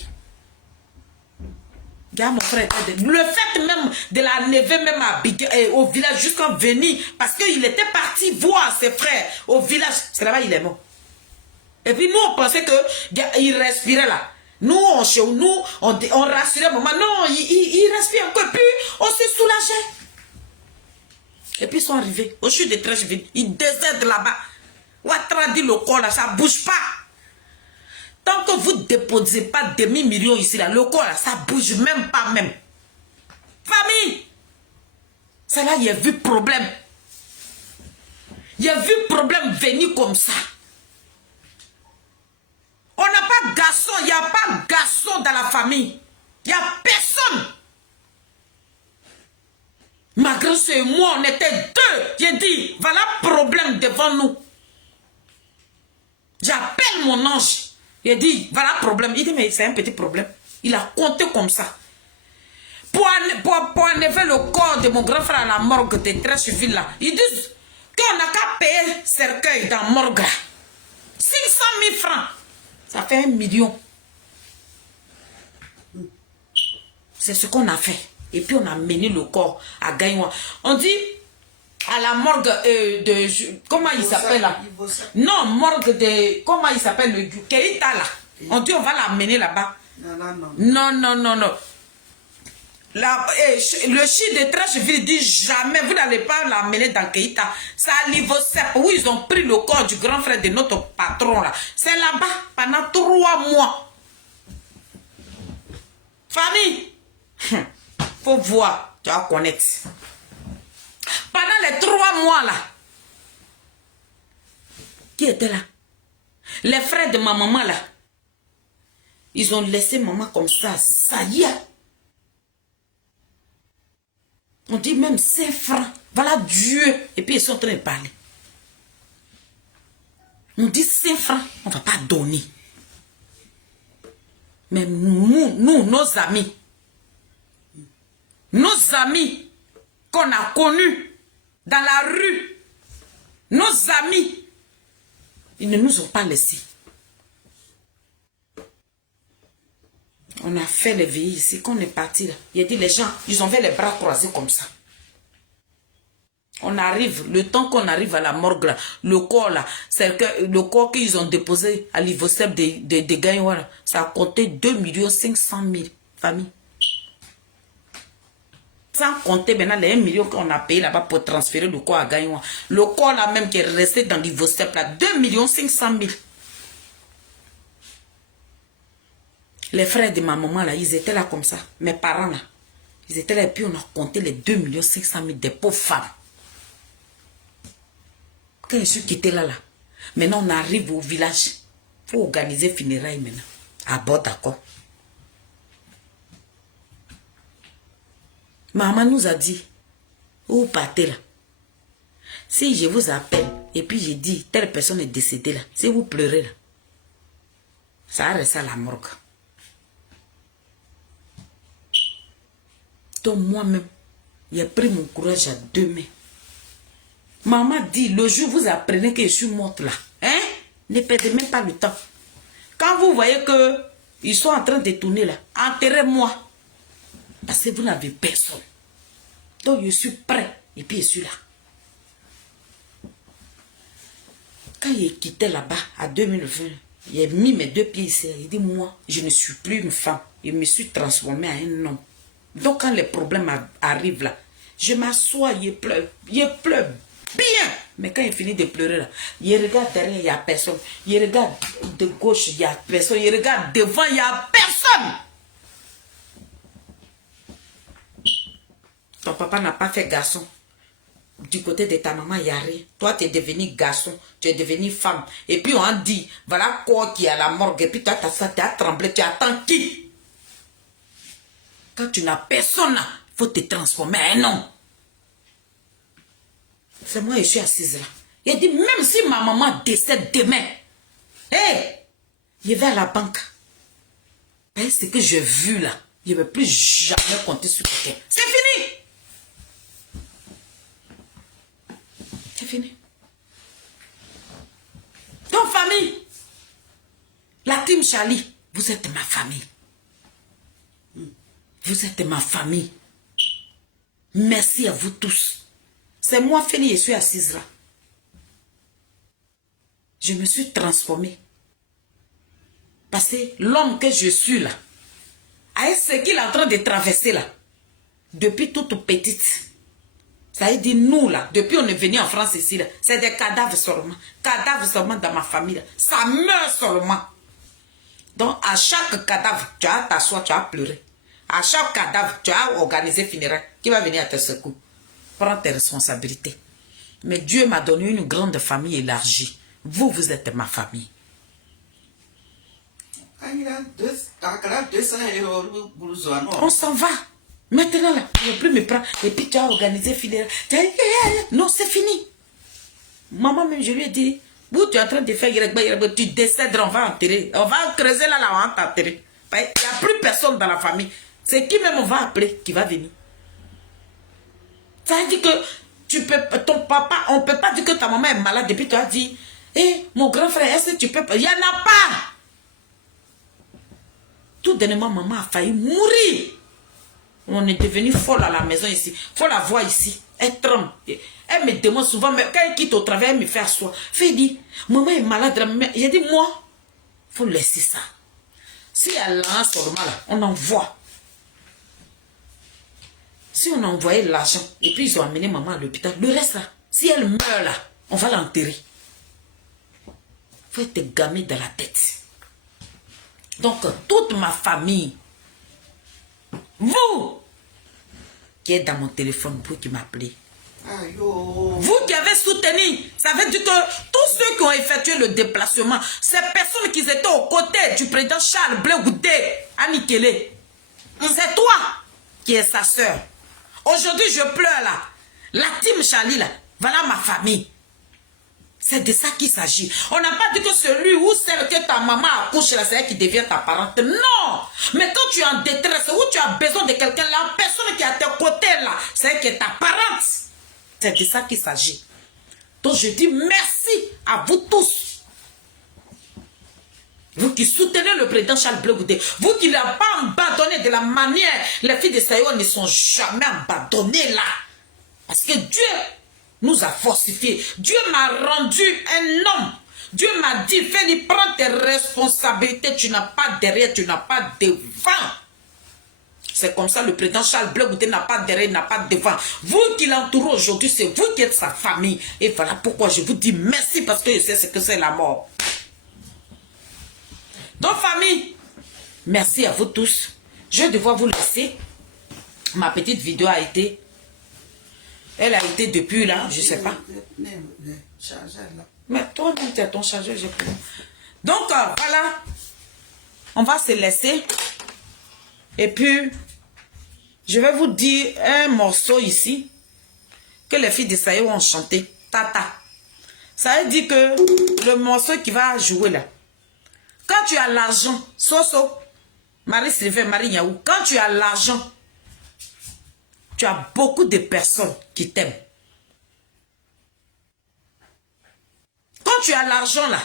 Regarde mon frère, le fait même de la lever même au village jusqu'à venir, parce qu'il était parti voir ses frères au village, c'est là-bas il est mort. Et puis nous on pensait qu'il respirait là. Nous on rassurait maman, non, il respire un peu, puis on s'est soulagé. Et puis ils sont arrivés au chute de Treichville, ils décèdent là-bas. Ouattara dit le corps là, ça ne bouge pas. Tant que vous ne déposez pas demi-million ici, là, le corps, là, ça ne bouge même pas même. Famille, c'est là il y a vu problème. Il y a vu problème venir comme ça. On n'a pas de garçon, il n'y a pas de garçon dans la famille. Il n'y a personne. Ma grand-soeur et moi, on était deux. J'ai dit, voilà problème devant nous. J'appelle mon ange. Il dit, voilà problème. Il dit, mais c'est un petit problème. Il a compté comme ça. Pour enlever le corps de mon grand frère à la morgue de Treichville là, ils disent qu'on n'a qu'à payer cercueil dans la morgue. 500 000 francs. Ça fait 1 million. C'est ce qu'on a fait. Et puis on a mené le corps à Gaïwa. On dit à la morgue de... Comment il s'appelle là? Non, morgue de... Comment il s'appelle le Keita là? On dit on va l'amener là-bas. Non. Le chi de trash, je lui dis jamais, vous n'allez pas l'amener dans Keïta. C'est à l'Ivosep où ils ont pris le corps du grand frère de notre patron là. C'est là-bas pendant 3 mois. Famille, faut voir, tu vas connaître. Pendant les 3 mois là, qui était là? Les frères de ma maman là, ils ont laissé maman comme ça, ça y est. On dit même 5 francs. Voilà Dieu. Et puis ils sont en train de parler. On dit 5 francs. On ne va pas donner. Mais nous, nos amis qu'on a connus dans la rue, nos amis, ils ne nous ont pas laissés. On a fait les veillées ici, quand on est parti là. Il a dit les gens, ils ont fait les bras croisés comme ça. On arrive, le temps qu'on arrive à la morgue là, le corps là, c'est le corps qu'ils ont déposé à l'Ivosep de Gagnoua, ça a compté 2 500 000 familles. Sans compter maintenant les 1 million qu'on a payé là-bas pour transférer le corps à Gagnoua. Le corps là même qui est resté dans l'Ivosep là, 2 500 000. Les frères de ma maman là, ils étaient là comme ça. Mes parents là, ils étaient là et puis on a compté les 2 500 000 des pauvres femmes. Quand je suis quitté là, maintenant on arrive au village. Il faut organiser funérailles maintenant. Ah bon, d'accord. Maman nous a dit, où partez là? Si je vous appelle et puis je dis, telle personne est décédée là, si vous pleurez là, ça reste à la morgue. Donc moi-même, j'ai pris mon courage à 2 mains. Maman dit, le jour où vous apprenez que je suis morte là, hein, ne perdez même pas le temps. Quand vous voyez que ils sont en train de tourner là, enterrez-moi. Parce que vous n'avez personne. Donc je suis prêt et puis je suis là. Quand il quittait là-bas, à 2020, il a mis mes 2 pieds ici. Il dit, moi, je ne suis plus une femme. Je me suis transformée en un homme. Donc quand les problèmes arrivent là, je m'assois, je pleure bien. Mais quand il finit de pleurer là, il regarde derrière, il n'y a personne. Il regarde de gauche, il n'y a personne. Il regarde devant, il n'y a personne. Ton papa n'a pas fait garçon. Du côté de ta maman, il n'y a rien. Toi, tu es devenu garçon, tu es devenu femme. Et puis on dit, voilà quoi qui est à la morgue. Et puis toi, tu as tremblé, tu attends qui? Quand tu n'as personne là, il faut te transformer en un homme. C'est moi, je suis assise là. Il a dit, même si ma maman décède demain, hey, je vais à la banque. Mais ce que j'ai vu là, je ne vais plus jamais compter sur quelqu'un. C'est fini. C'est fini. Donc famille, la team Charlie, vous êtes ma famille. Vous êtes ma famille. Merci à vous tous. C'est moi, Félie, je suis assise là. Je me suis transformée. Parce que l'homme que je suis là, avec ce qu'il est en train de traverser là, depuis toute petite, ça veut dire nous là, depuis on est venu en France ici là, c'est des cadavres seulement dans ma famille là. Ça meurt seulement. Donc à chaque cadavre, tu vas t'asseoir, tu vas pleurer. À chaque cadavre, tu as organisé funérailles. Qui va venir à te secours? Prends tes responsabilités. Mais Dieu m'a donné une grande famille élargie. Vous, vous êtes ma famille. On s'en va. Maintenant, là, je ne vais plus me prendre. Et puis, tu as organisé funérailles. Non, c'est fini. Maman, même, je lui ai dit, vous, tu es en train de faire, tu décèdes, on va enterrer. On va creuser là, on va t'enterrer. Il n'y a plus personne dans la famille. C'est qui même on va appeler qui va venir. Ça veut dire que tu peux, ton papa, on ne peut pas dire que ta maman est malade depuis tu as dit, hé, mon grand frère, est-ce que tu peux pas? Il n'y en a pas. Tout dernièrement, maman a failli mourir. On est devenu folle à la maison ici. Il faut la voir ici. Elle tremble. Elle me demande souvent, mais quand elle quitte au travail, elle me fait asseoir. Fait dit, maman est malade. J'ai dit, moi, il faut laisser ça. Si elle lance seulement là, on envoie. Si on a envoyé l'argent et puis ils ont amené maman à l'hôpital, le reste là, si elle meurt là, on va l'enterrer. Il faut être gamé dans la tête. Donc, toute ma famille, vous qui êtes dans mon téléphone, vous qui m'appelez, vous qui avez soutenu, ça veut dire que tous ceux qui ont effectué le déplacement, ces personnes qui étaient aux côtés du président Charles Blé Goudé à Nikele, c'est toi qui es sa soeur. Aujourd'hui, je pleure là. La team Charlie là, voilà ma famille. C'est de ça qu'il s'agit. On n'a pas dit que celui ou celle que ta maman accouche là, c'est elle qui devient ta parente. Non. Mais quand tu es en détresse, ou tu as besoin de quelqu'un, la personne qui est à tes côtés là, c'est elle qui est ta parente. C'est de ça qu'il s'agit. Donc je dis merci à vous tous. Vous qui soutenez le président Charles Blé Goudé, vous qui ne l'avez pas abandonné de la manière, les filles de Saïo ne sont jamais abandonnées là. Parce que Dieu nous a fortifiés. Dieu m'a rendu un homme. Dieu m'a dit, Feli, prends tes responsabilités. Tu n'as pas derrière, tu n'as pas devant. C'est comme ça, le président Charles Blé Goudé n'a pas derrière, n'a pas devant. Vous qui l'entourez aujourd'hui, c'est vous qui êtes sa famille. Et voilà pourquoi je vous dis merci, parce que je sais ce que c'est la mort. Donc, famille, merci à vous tous. Je vais devoir vous laisser. Ma petite vidéo a été... Elle a été depuis là, je ne sais pas. Mais toi-même, tu as ton chargeur, j'ai pris. Donc, voilà. On va se laisser. Et puis, je vais vous dire un morceau ici que les filles de Saïo ont chanté. Tata. Ça veut dire que le morceau qui va jouer là, quand tu as l'argent, Soso, Marie-Sylvain, Marie-Niaou, quand tu as l'argent, tu as beaucoup de personnes qui t'aiment. Quand tu as l'argent là,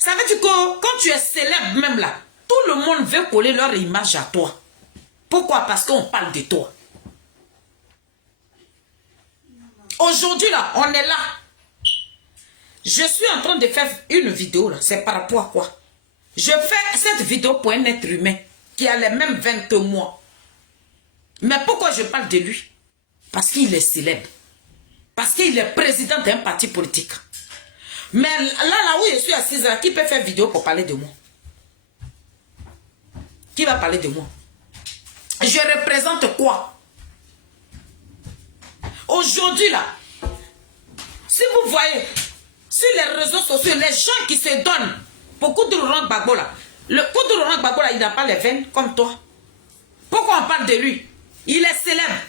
ça veut dire que quand tu es célèbre même là, tout le monde veut coller leur image à toi. Pourquoi? Parce qu'on parle de toi. Aujourd'hui là, on est là. Je suis en train de faire une vidéo là, c'est par rapport à quoi? Je fais cette vidéo pour un être humain qui a les mêmes veines que moi. Mais pourquoi je parle de lui? Parce qu'il est célèbre. Parce qu'il est président d'un parti politique. Mais là où je suis assise, là, qui peut faire vidéo pour parler de moi? Qui va parler de moi? Je représente quoi? Aujourd'hui là, si vous voyez sur les réseaux sociaux, les gens qui se donnent beaucoup de Laurent Gbagbo là, le coup de Laurent Gbagbo là, il n'a pas les veines comme toi. Pourquoi on parle de lui? Il est célèbre.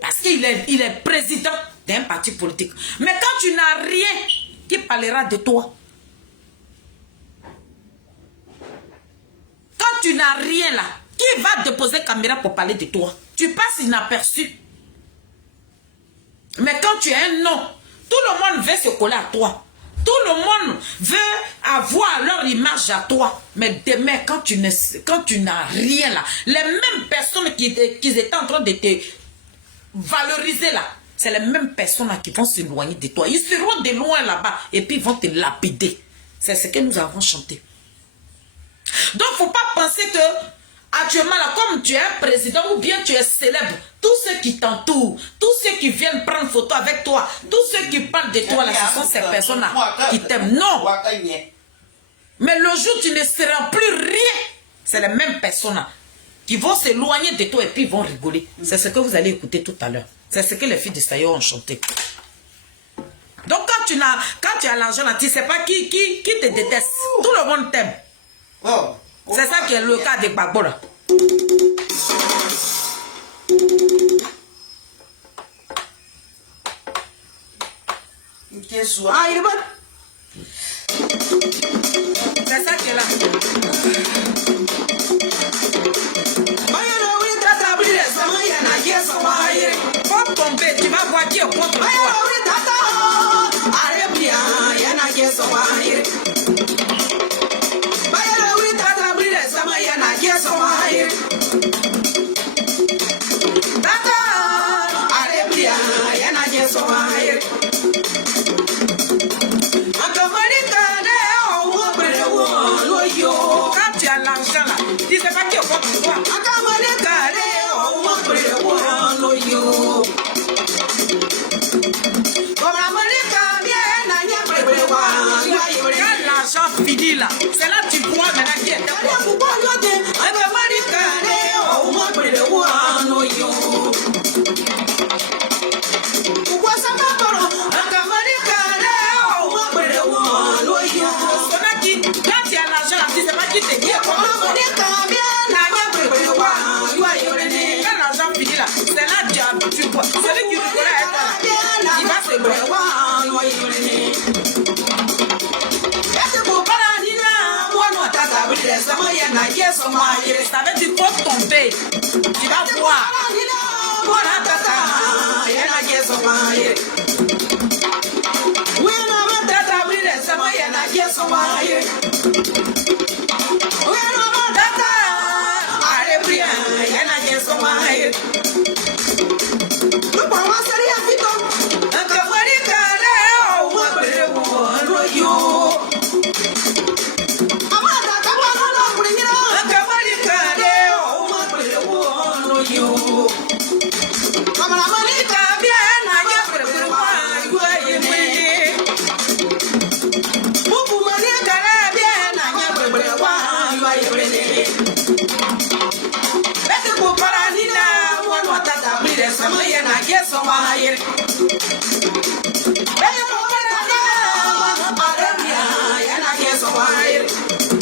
Parce qu'il est président d'un parti politique. Mais quand tu n'as rien, qui parlera de toi? Quand tu n'as rien là, qui va déposer caméra pour parler de toi? Tu passes inaperçu. Mais quand tu as un nom, tout le monde veut se coller à toi. Tout le monde veut avoir leur image à toi. Mais demain, quand tu n'as rien là, les mêmes personnes qui étaient en train de te valoriser là, c'est les mêmes personnes là qui vont s'éloigner de toi. Ils seront de loin là-bas et puis ils vont te lapider. C'est ce que nous avons chanté. Donc, il ne faut pas penser que actuellement là, comme tu es un président ou bien tu es célèbre, tous ceux qui t'entourent, tous ceux qui viennent prendre photo avec toi, tous ceux qui parlent de toi là, ce sont ces personnes là qui t'aiment. Non. Mais le jour où tu ne seras plus rien, c'est les mêmes personnes là qui vont s'éloigner de toi et puis ils vont rigoler. C'est ce que vous allez écouter tout à l'heure. C'est ce que les filles de Saïo ont chanté. Donc quand tu as l'argent là, tu ne sais pas qui te déteste. Tout le monde t'aime. C'est ça qui est le cas de Gbagbo là. C'est ça qui est là. Faut tomber, tu vas voir qui est contre toi. Quand tu as l'argent, Celui qui rigolait avec toi, il va se brûler. Ça veut dire faut tomber. Tu vas voir.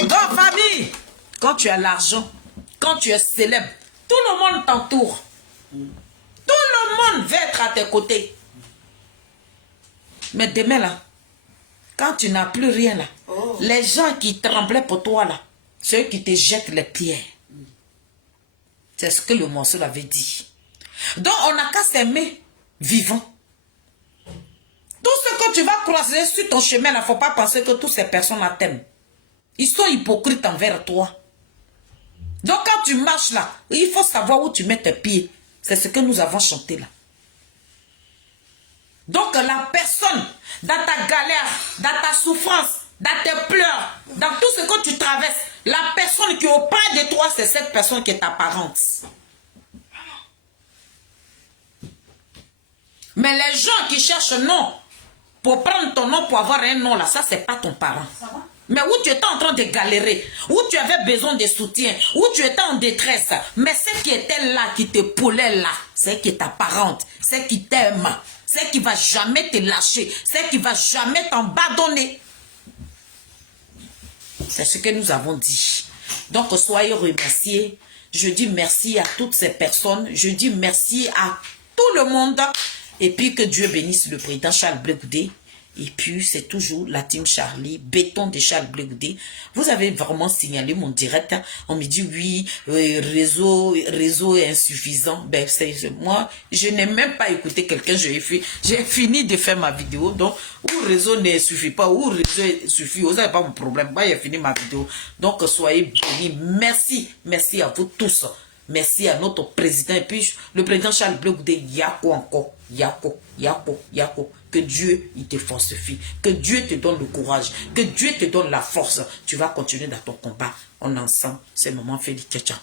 Donc, famille, quand tu as l'argent, quand tu es célèbre, tout le monde t'entoure. Tout le monde va être à tes côtés. Mais demain là, quand tu n'as plus rien là, les gens qui tremblaient pour toi là, ceux qui te jettent les pierres. C'est ce que le morceau avait dit. Donc on n'a qu'à s'aimer vivant. Tout ce que tu vas croiser sur ton chemin, il ne faut pas penser que toutes ces personnes t'aiment. Ils sont hypocrites envers toi. Donc quand tu marches là, il faut savoir où tu mets tes pieds. C'est ce que nous avons chanté là. Donc la personne, dans ta galère, dans ta souffrance, dans tes pleurs, dans tout ce que tu traverses, la personne qui est auprès de toi, c'est cette personne qui est ta parente. Mais les gens qui cherchent non, pour prendre ton nom, pour avoir un nom là, ça c'est pas ton parent. Mais où tu étais en train de galérer, où tu avais besoin de soutien, où tu étais en détresse, mais celle qui était là, qui te poulait là, c'est qui est ta parente, c'est qui t'aime, c'est qui va jamais te lâcher, c'est qui va jamais t'abandonner. C'est ce que nous avons dit. Donc soyez remerciés. Je dis merci à toutes ces personnes. Je dis merci à tout le monde. Et puis que Dieu bénisse le président Charles Blé Goudé. Et puis c'est toujours la team Charlie, béton de Charles Blé Goudé. Vous avez vraiment signalé mon direct. Hein. On me dit oui, réseau est insuffisant. Ben moi, je n'ai même pas écouté quelqu'un. J'ai fini de faire ma vidéo. Donc, ou réseau ne suffit pas, ou réseau suffit. Vous n'avez pas mon problème. Bah, j'ai fini ma vidéo. Donc, soyez bénis. Merci. Merci à vous tous. Merci à notre président. Et puis, le président Charles Blé Goudé, Yako encore. Yako. Que Dieu, il te fortifie. Que Dieu te donne le courage. Que Dieu te donne la force. Tu vas continuer dans ton combat. On est ensemble. C'est le moment Félix. Ciao.